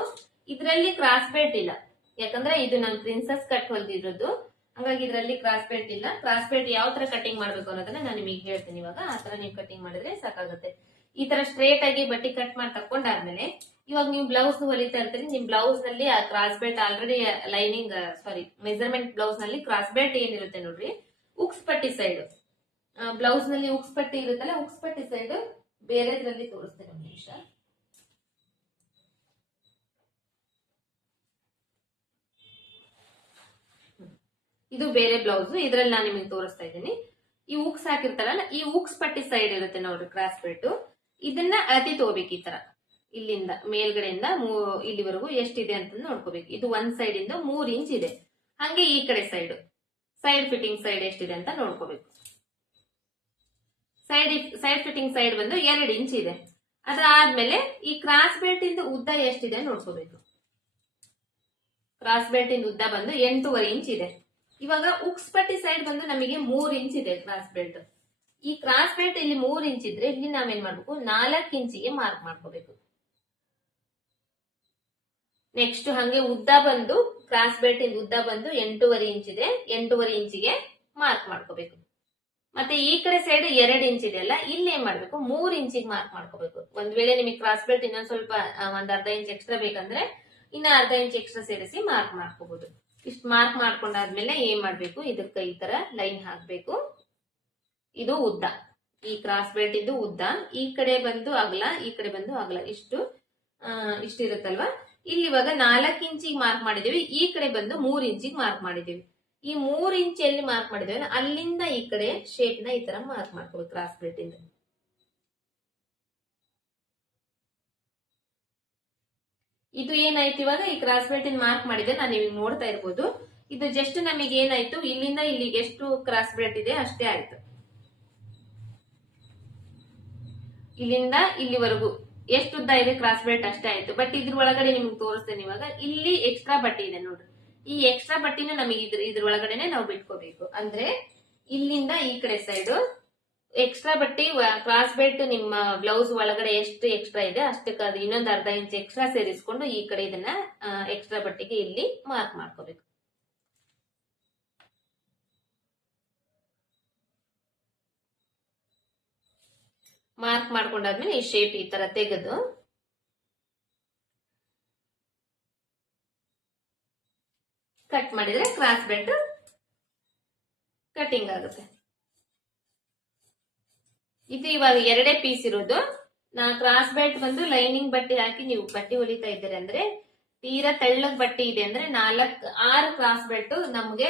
ಇದ್ರಲ್ಲಿ ಕ್ರಾಸ್ ಬೆಲ್ಟ್ ಇಲ್ಲ. ಯಾಕಂದ್ರೆ ಇದು ನಾನು ಪ್ರಿನ್ಸಸ್ ಕಟ್ ಹೊಲ್ದಿರೋದು. ಹಂಗಾಗಿ ಇದರಲ್ಲಿ ಕ್ರಾಸ್ ಬೆಲ್ಟ್ ಇಲ್ಲ. ಕ್ರಾಸ್ ಬೆಲ್ಟ್ ಯಾವ ತರ ಕಟಿಂಗ್ ಮಾಡ್ಬೇಕು ಅನ್ನೋದನ್ನ ನಾನು ನಿಮಗೆ ಹೇಳ್ತೀನಿ ಇವಾಗ. ಆ ತರ ನೀವು ಕಟಿಂಗ್ ಮಾಡಿದ್ರೆ ಸಾಕಾಗುತ್ತೆ. ಈ ತರ ಸ್ಟ್ರೇಟ್ ಆಗಿ ಬಟ್ಟಿ ಕಟ್ ಮಾಡಿ ತಕೊಂಡಾದ್ಮೇಲೆ, ಇವಾಗ ನೀವು ಬ್ಲೌಸ್ ಹೊಲಿತಾ ಇರ್ತೀರಿ, ನಿಮ್ ಬ್ಲೌಸ್ನಲ್ಲಿ ಆ cross belt already lining sorry measurement ಬ್ಲೌಸ್ನಲ್ಲಿ cross belt ಏನಿರುತ್ತೆ ನೋಡ್ರಿ? ಉಕ್ಸ್ ಪಟ್ಟಿ ಸೈಡ್ ಬ್ಲೌಸ್ನಲ್ಲಿ ಉಕ್ಸ್ ಪಟ್ಟಿ ಇರುತ್ತಲ್ಲ, ಉಕ್ಸ್ ಪಟ್ಟಿ ಸೈಡ್ ಬೇರೆದ್ರಲ್ಲಿ ತೋರಿಸ್ತೇನೆ ಒಂದು ನಿಮಿಷ. ಇದು ಬೇರೆ ಬ್ಲೌಸ್, ಇದ್ರಲ್ಲಿ ನಾನು ನಿಮಗೆ ತೋರಿಸ್ತಾ ಇದ್ದೀನಿ. ಈ ಉಕ್ಸ್ ಹಾಕಿರ್ತಾರಲ್ಲ, ಈ ಉಕ್ಸ್ ಪಟ್ಟಿ ಸೈಡ್ ಇರುತ್ತೆ ನೋಡ್ರಿ ಕ್ರಾಸ್ ಬೆಲ್ಟ್ ಇದನ್ನ ಅಳತಿ ತಗೋಬೇಕು ಈ ತರ. ಇಲ್ಲಿಂದ, ಮೇಲ್ಗಡೆಯಿಂದ ಇಲ್ಲಿವರೆಗೂ ಎಷ್ಟಿದೆ ಅಂತ ನೋಡ್ಕೋಬೇಕು. ಇದು ಒಂದ್ ಸೈಡ್ ಇಂದ ಮೂರ್ ಇಂಚ್ ಇದೆ. ಹಂಗೆ ಈ ಕಡೆ ಸೈಡ್ ಸೈಡ್ ಫಿಟ್ಟಿಂಗ್ ಸೈಡ್ ಎಷ್ಟಿದೆ ಅಂತ ನೋಡ್ಕೋಬೇಕು. ಸೈಡ್ ಸೈಡ್ ಫಿಟ್ಟಿಂಗ್ ಸೈಡ್ ಬಂದು ಎರಡು ಇಂಚ್ ಇದೆ. ಅದಾದ್ಮೇಲೆ ಈ ಕ್ರಾಸ್ ಬೆಲ್ಟ್ ಇಂದ ಉದ್ದ ಎಷ್ಟಿದೆ ನೋಡ್ಕೋಬೇಕು ಕ್ರಾಸ್ ಬೆಲ್ಟ್ ಇಂದ ಉದ್ದ ಬಂದು ಎಂಟೂವರೆ ಇಂಚ್ ಇದೆ. ಇವಾಗ ಉಕ್ಸ್ ಪಟ್ಟಿ ಸೈಡ್ ಬಂದು ನಮಗೆ ಮೂರ್ ಇಂಚ್ ಇದೆ ಕ್ರಾಸ್ ಬೆಲ್ಟ್ ಈ ಕ್ರಾಸ್ ಬೆಲ್ಟ್ ಇಲ್ಲಿ ಮೂರ್ ಇಂಚ್ ಇದ್ರೆ ಇಲ್ಲಿ ನಾವೇನ್ ಮಾಡ್ಬೇಕು? ನಾಲ್ಕು ಇಂಚಿಗೆ ಮಾರ್ಕ್ ಮಾಡ್ಕೋಬೇಕು. ನೆಕ್ಸ್ಟ್ ಹಂಗೆ ಉದ್ದ ಬಂದು ಕ್ರಾಸ್ ಬೆಲ್ಟ್ ಇಂದ ಉದ್ದ ಬಂದು ಎಂಟೂವರೆ ಇಂಚ್ ಇದೆ. ಎಂಟೂವರೆ ಇಂಚಿಗೆ ಮಾರ್ಕ್ ಮಾಡ್ಕೋಬೇಕು. ಮತ್ತೆ ಈ ಕಡೆ ಸೈಡ್ ಎರಡ್ ಇಂಚ್ ಇದೆಯಲ್ಲ ಇಲ್ಲಿ ಏನ್ ಮಾಡ್ಬೇಕು? ಮೂರ್ ಇಂಚಿಗೆ ಮಾರ್ಕ್ ಮಾಡ್ಕೋಬೇಕು. ಒಂದ್ ವೇಳೆ ನಿಮಗೆ ಕ್ರಾಸ್ ಬೆಲ್ಟ್ ಇನ್ನೊಂದ್ ಸ್ವಲ್ಪ ಒಂದ್ ಅರ್ಧ ಇಂಚ್ ಎಕ್ಸ್ಟ್ರಾ ಬೇಕಂದ್ರೆ ಇನ್ನ ಅರ್ಧ ಇಂಚ್ ಎಕ್ಸ್ಟ್ರಾ ಸೇರಿಸಿ ಮಾರ್ಕ್ ಮಾಡ್ಕೋಬಹುದು ಇಷ್ಟು ಮಾರ್ಕ್ ಮಾಡ್ಕೊಂಡಾದ್ಮೇಲೆ ಏನ್ ಮಾಡ್ಬೇಕು? ಇದಕ್ಕೆ ಈ ತರ ಲೈನ್ ಹಾಕ್ಬೇಕು. ಇದು ಉದ್ದ. ಈ ಕ್ರಾಸ್ ಬೆಲ್ಟ್ ಇದು ಉದ್ದ. ಈ ಕಡೆ ಬಂದು ಅಗಲ, ಈ ಕಡೆ ಬಂದು ಅಗಲ. ಇಷ್ಟು ಇಷ್ಟು ಇಷ್ಟಿರುತ್ತಲ್ವಾ ಇಲ್ಲಿ ಇವಾಗ ನಾಲ್ಕು ಇಂಚಿಗೆ ಮಾರ್ಕ್ ಮಾಡಿದೀವಿ. ಈ ಕಡೆ ಬಂದು ಮೂರ್ ಇಂಚಿಗೆ ಮಾರ್ಕ್ ಮಾಡಿದೀವಿ. ಈ ಮೂರ್ ಇಂಚ್ ಎಲ್ಲಿ ಮಾರ್ಕ್ ಮಾಡಿದ್ವಿ ಅಲ್ಲಿಂದ ಈ ಕಡೆ ಶೇಪ್ನ ಈ ತರ ಮಾರ್ಕ್ ಮಾಡ್ಕೋಬೇಕು ಕ್ರಾಸ್ ಬೆಲ್ಟ್ ಇಂದ. ಇದು ಏನಾಯ್ತು ಇವಾಗ? ಈ ಕ್ರಾಸ್ ಬೆಲ್ಟ್ ಇಂದ ಮಾರ್ಕ್ ಮಾಡಿದೆ ನಾನು ನೀವು ನೋಡ್ತಾ ಇರ್ಬೋದು. ಇದು ಜಸ್ಟ್ ನಮಗೆ ಏನಾಯ್ತು? ಇಲ್ಲಿಂದ ಇಲ್ಲಿಗೆ ಎಷ್ಟು ಕ್ರಾಸ್ ಬೆಲ್ಟ್ ಇದೆ ಅಷ್ಟೇ ಆಯ್ತು. ಇಲ್ಲಿಂದ ಇಲ್ಲಿವರೆಗೂ ಎಷ್ಟು ಉದ್ದ ಇದೆ ಕ್ರಾಸ್ ಬೆಲ್ಟ್ ಅಷ್ಟೇ ಆಯ್ತು. ಬಟ್ ಇದ್ರ ಒಳಗಡೆ ನಿಮ್ಗೆ ತೋರಿಸ್ತೇನೆ ಇವಾಗ. ಇಲ್ಲಿ ಎಕ್ಸ್ಟ್ರಾ ಬಟ್ಟೆ ಇದೆ ನೋಡ್ರಿ. ಈ ಎಕ್ಸ್ಟ್ರಾ ಬಟ್ಟಿನ ನಮಗೆ ಇದ್ರ ಇದ್ರ ಒಳಗಡೆನೆ ನಾವು ಬಿಟ್ಕೋಬೇಕು. ಅಂದ್ರೆ, ಇಲ್ಲಿಂದ ಈ ಕಡೆ ಸೈಡು ಎಕ್ಸ್ಟ್ರಾ ಬಟ್ಟಿ ಕ್ರಾಸ್ ಬೆಲ್ಟ್ ನಿಮ್ಮ ಬ್ಲೌಸ್ ಒಳಗಡೆ ಎಷ್ಟು ಎಕ್ಸ್ಟ್ರಾ ಇದೆ, ಅಷ್ಟಕ್ಕೆ ಅದು ಇನ್ನೊಂದು ಅರ್ಧ ಇಂಚ್ ಎಕ್ಸ್ಟ್ರಾ ಸೇರಿಸ್ಕೊಂಡು ಈ ಕಡೆ ಇದನ್ನ ಎಕ್ಸ್ಟ್ರಾ ಬಟ್ಟಿಗೆ ಇಲ್ಲಿ ಮಾರ್ಕ್ ಮಾಡ್ಕೋಬೇಕು. ಮಾರ್ಕ್ ಮಾಡ್ಕೊಂಡಾದ್ಮೇಲೆ ಈ ಶೇಪ್ ಈ ತರ ತೆಗೆದು ಕಟ್ ಮಾಡಿದ್ರೆ ಕ್ರಾಸ್ ಬೆಲ್ಟ್ ಕಟಿಂಗ್ ಆಗುತ್ತೆ. ಇದು ಇವಾಗ ಎರಡೇ ಪೀಸ್ ಇರೋದು. ನಾ ಕ್ರಾಸ್ ಬೆಲ್ಟ್ ಬಂದು ಲೈನಿಂಗ್ ಬಟ್ಟೆ ಹಾಕಿ ನೀವು ಬಟ್ಟೆ ಹೊಲಿತಾ ಇದ್ದೀರಿ ಅಂದ್ರೆ ತೀರಾ ತೆಳ್ಳಗ್ ಬಟ್ಟೆ ಇದೆ ಅಂದ್ರೆ ನಾಲ್ಕ್, ಆರು ಕ್ರಾಸ್ ಬೆಲ್ಟ್ ನಮ್ಗೆ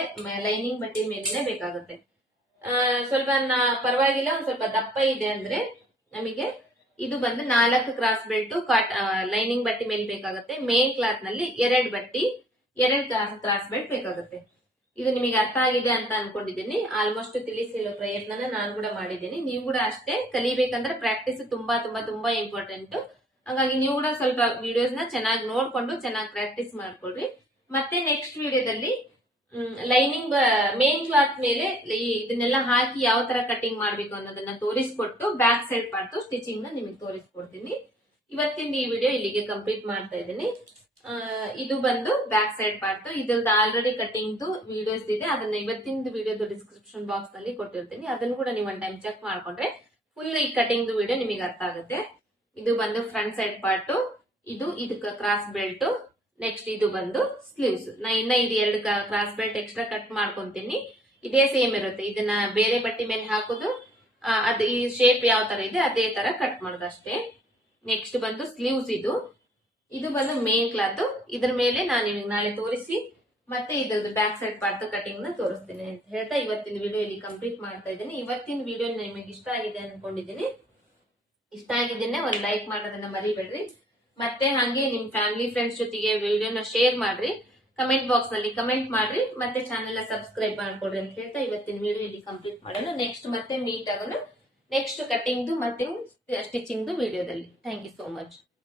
ಲೈನಿಂಗ್ ಬಟ್ಟೆ ಮೇಲೆನೆ ಬೇಕಾಗುತ್ತೆ. ಸ್ವಲ್ಪ ಪರವಾಗಿಲ್ಲ, ಒಂದ್ ಸ್ವಲ್ಪ ದಪ್ಪ ಇದೆ ಅಂದ್ರೆ ನಮಗೆ ಇದು ಬಂದು ನಾಲ್ಕು ಕ್ರಾಸ್ ಬೆಲ್ಟ್ ಕಾಟ್ ಲೈನಿಂಗ್ ಬಟ್ಟೆ ಮೇಲೆ ಬೇಕಾಗುತ್ತೆ. ಮೇನ್ ಕ್ಲಾತ್ನಲ್ಲಿ ಎರಡ್ ಬಟ್ಟಿ. ಎರಡ್ ತ್ರಾಸ್ ಬೆಲ್ಟ್ ಬೇಕಾಗುತ್ತೆ. ಇದು ನಿಮಗೆ ಅರ್ಥ ಆಗಿದೆ ಅಂತ ಅನ್ಕೊಂಡಿದ್ದೀನಿ. ಆಲ್ಮೋಸ್ಟ್ ತಿಳಿಸಿ ಹೇಳೋ ಪ್ರಯತ್ನನ ನಾನು ಕೂಡ ಮಾಡಿದ್ದೀನಿ. ನೀವು ಕೂಡ ಅಷ್ಟೇ ಕಲಿಬೇಕಂದ್ರೆ ಪ್ರಾಕ್ಟೀಸ್ ತುಂಬಾ ತುಂಬಾ ತುಂಬಾ ಇಂಪಾರ್ಟೆಂಟ್ ಹಾಗಾಗಿ ನೀವು ಕೂಡ ಸ್ವಲ್ಪ ವಿಡಿಯೋಸ್ನ ಚೆನ್ನಾಗಿ ನೋಡ್ಕೊಂಡು ಚೆನ್ನಾಗಿ ಪ್ರಾಕ್ಟೀಸ್ ಮಾಡ್ಕೊಳ್ರಿ. ಮತ್ತೆ ನೆಕ್ಸ್ಟ್ ವಿಡಿಯೋದಲ್ಲಿ ಲೈನಿಂಗ್ ಮೇನ್ ಕ್ಲಾತ್ ಮೇಲೆ ಇದನ್ನೆಲ್ಲ ಹಾಕಿ ಯಾವ ತರ ಕಟಿಂಗ್ ಮಾಡ್ಬೇಕು ಅನ್ನೋದನ್ನ ತೋರಿಸ್ಕೊಟ್ಟು ಬ್ಯಾಕ್ ಸೈಡ್ ಪಾರ್ಟ್ ಸ್ಟಿಚಿಂಗ್ನ ನಿಮಗೆ ತೋರಿಸ್ಕೊಡ್ತೀನಿ. ಇವತ್ತಿನ ಈ ವಿಡಿಯೋ ಇಲ್ಲಿಗೆ ಕಂಪ್ಲೀಟ್ ಮಾಡ್ತಾ ಇದ್ದೀನಿ. ಇದು ಬಂದು ಬ್ಯಾಕ್ ಸೈಡ್ ಪಾರ್ಟ್ ಇದ್ರದ್ದು ಆಲ್ರೆಡಿ ಕಟಿಂಗ್ ವಿಡಿಯೋಸ್ ಇದೆ. ಅದನ್ನ ಇವತ್ತಿನ ವಿಡಿಯೋದು ಡಿಸ್ಕ್ರಿಪ್ಷನ್ ಬಾಕ್ಸ್ನಲ್ಲಿ ಕೊಟ್ಟಿರ್ತೀನಿ. ಅದನ್ನು ಕೂಡ ನೀವು ಒನ್ ಟೈಮ್ ಚೆಕ್ ಮಾಡ್ಕೊಂಡ್ರೆ ಫುಲ್ ಈ ಕಟಿಂಗ್ ವಿಡಿಯೋ ನಿಮಗೆ ಅರ್ಥ ಆಗುತ್ತೆ. ಇದು ಬಂದು ಫ್ರಂಟ್ ಸೈಡ್ ಪಾರ್ಟ್ ಇದು ಇದಕ್ಕೆ ಕ್ರಾಸ್ ಬೆಲ್ಟ್ ನೆಕ್ಸ್ಟ್ ಇದು ಬಂದು ಸ್ಲೀವ್ಸ್ ನಾ ಇನ್ನ ಇದು ಎರಡು ಕ್ರಾಸ್ ಬೆಲ್ಟ್ ಎಕ್ಸ್ಟ್ರಾ ಕಟ್ ಮಾಡ್ಕೊಂತೀನಿ. ಇದೇ ಸೇಮ್ ಇರುತ್ತೆ. ಇದನ್ನ ಬೇರೆ ಬಟ್ಟೆ ಮೇಲೆ ಹಾಕೋದು ಅದ್ ಅದು ಈ ಶೇಪ್ ಯಾವ ತರ ಇದೆ, ಅದೇ ತರ ಕಟ್ ಮಾಡೋದು ಅಷ್ಟೇ ನೆಕ್ಸ್ಟ್ ಬಂದು ಸ್ಲೀವ್ಸ್ ಇದು. ಇದು ಬಂದು ಮೇನ್ ಕ್ಲಾತ್ ಇದ್ರ ಮೇಲೆ ನಾನು ನಿಮಗೆ ನಾಳೆ ತೋರಿಸಿ, ಮತ್ತೆ ಇದ್ರದ್ದು ಬ್ಯಾಕ್ ಸೈಡ್ ಪಾರ್ಟ್ ಕಟಿಂಗ್ನ ತೋರಿಸ್ತೀನಿ ಅಂತ ಹೇಳ್ತಾ ಇವತ್ತಿನ ವಿಡಿಯೋ ಇಲ್ಲಿ ಕಂಪ್ಲೀಟ್ ಮಾಡ್ತಾ ಇದ್ದೀನಿ. ಇವತ್ತಿನ ವಿಡಿಯೋ ನಿಮಗೆ ಇಷ್ಟ ಆಗಿದೆ ಅನ್ಕೊಂಡಿದ್ದೀನಿ. ಇಷ್ಟ ಆಗಿದ್ದೇನೆ ಒಂದು ಲೈಕ್ ಮಾಡೋದನ್ನ ಮರಿಬೇಡ್ರಿ. ಮತ್ತೆ ಹಂಗೆ ನಿಮ್ ಫ್ಯಾಮಿಲಿ ಫ್ರೆಂಡ್ಸ್ ಜೊತೆಗೆ ವಿಡಿಯೋನ ಶೇರ್ ಮಾಡ್ರಿ. ಕಮೆಂಟ್ ಬಾಕ್ಸ್ನಲ್ಲಿ ಕಮೆಂಟ್ ಮಾಡ್ರಿ. ಮತ್ತೆ ಚಾನೆಲ್ ಸಬ್ಸ್ಕ್ರೈಬ್ ಮಾಡ್ಕೊಡ್ರಿ ಅಂತ ಹೇಳ್ತಾ ಇವತ್ತಿನ ವಿಡಿಯೋ ಇಲ್ಲಿ ಕಂಪ್ಲೀಟ್ ಮಾಡೋಣ. ನೆಕ್ಸ್ಟ್ ಮತ್ತೆ ಮೀಟ್ ಆಗೋಣ. ನೆಕ್ಸ್ಟ್ ಕಟಿಂಗ್ದು ಮತ್ತೆ ಸ್ಟಿಚಿಂಗ್ದು ವಿಡಿಯೋದಲ್ಲಿ ಥ್ಯಾಂಕ್ ಯು ಸೋ ಮಚ್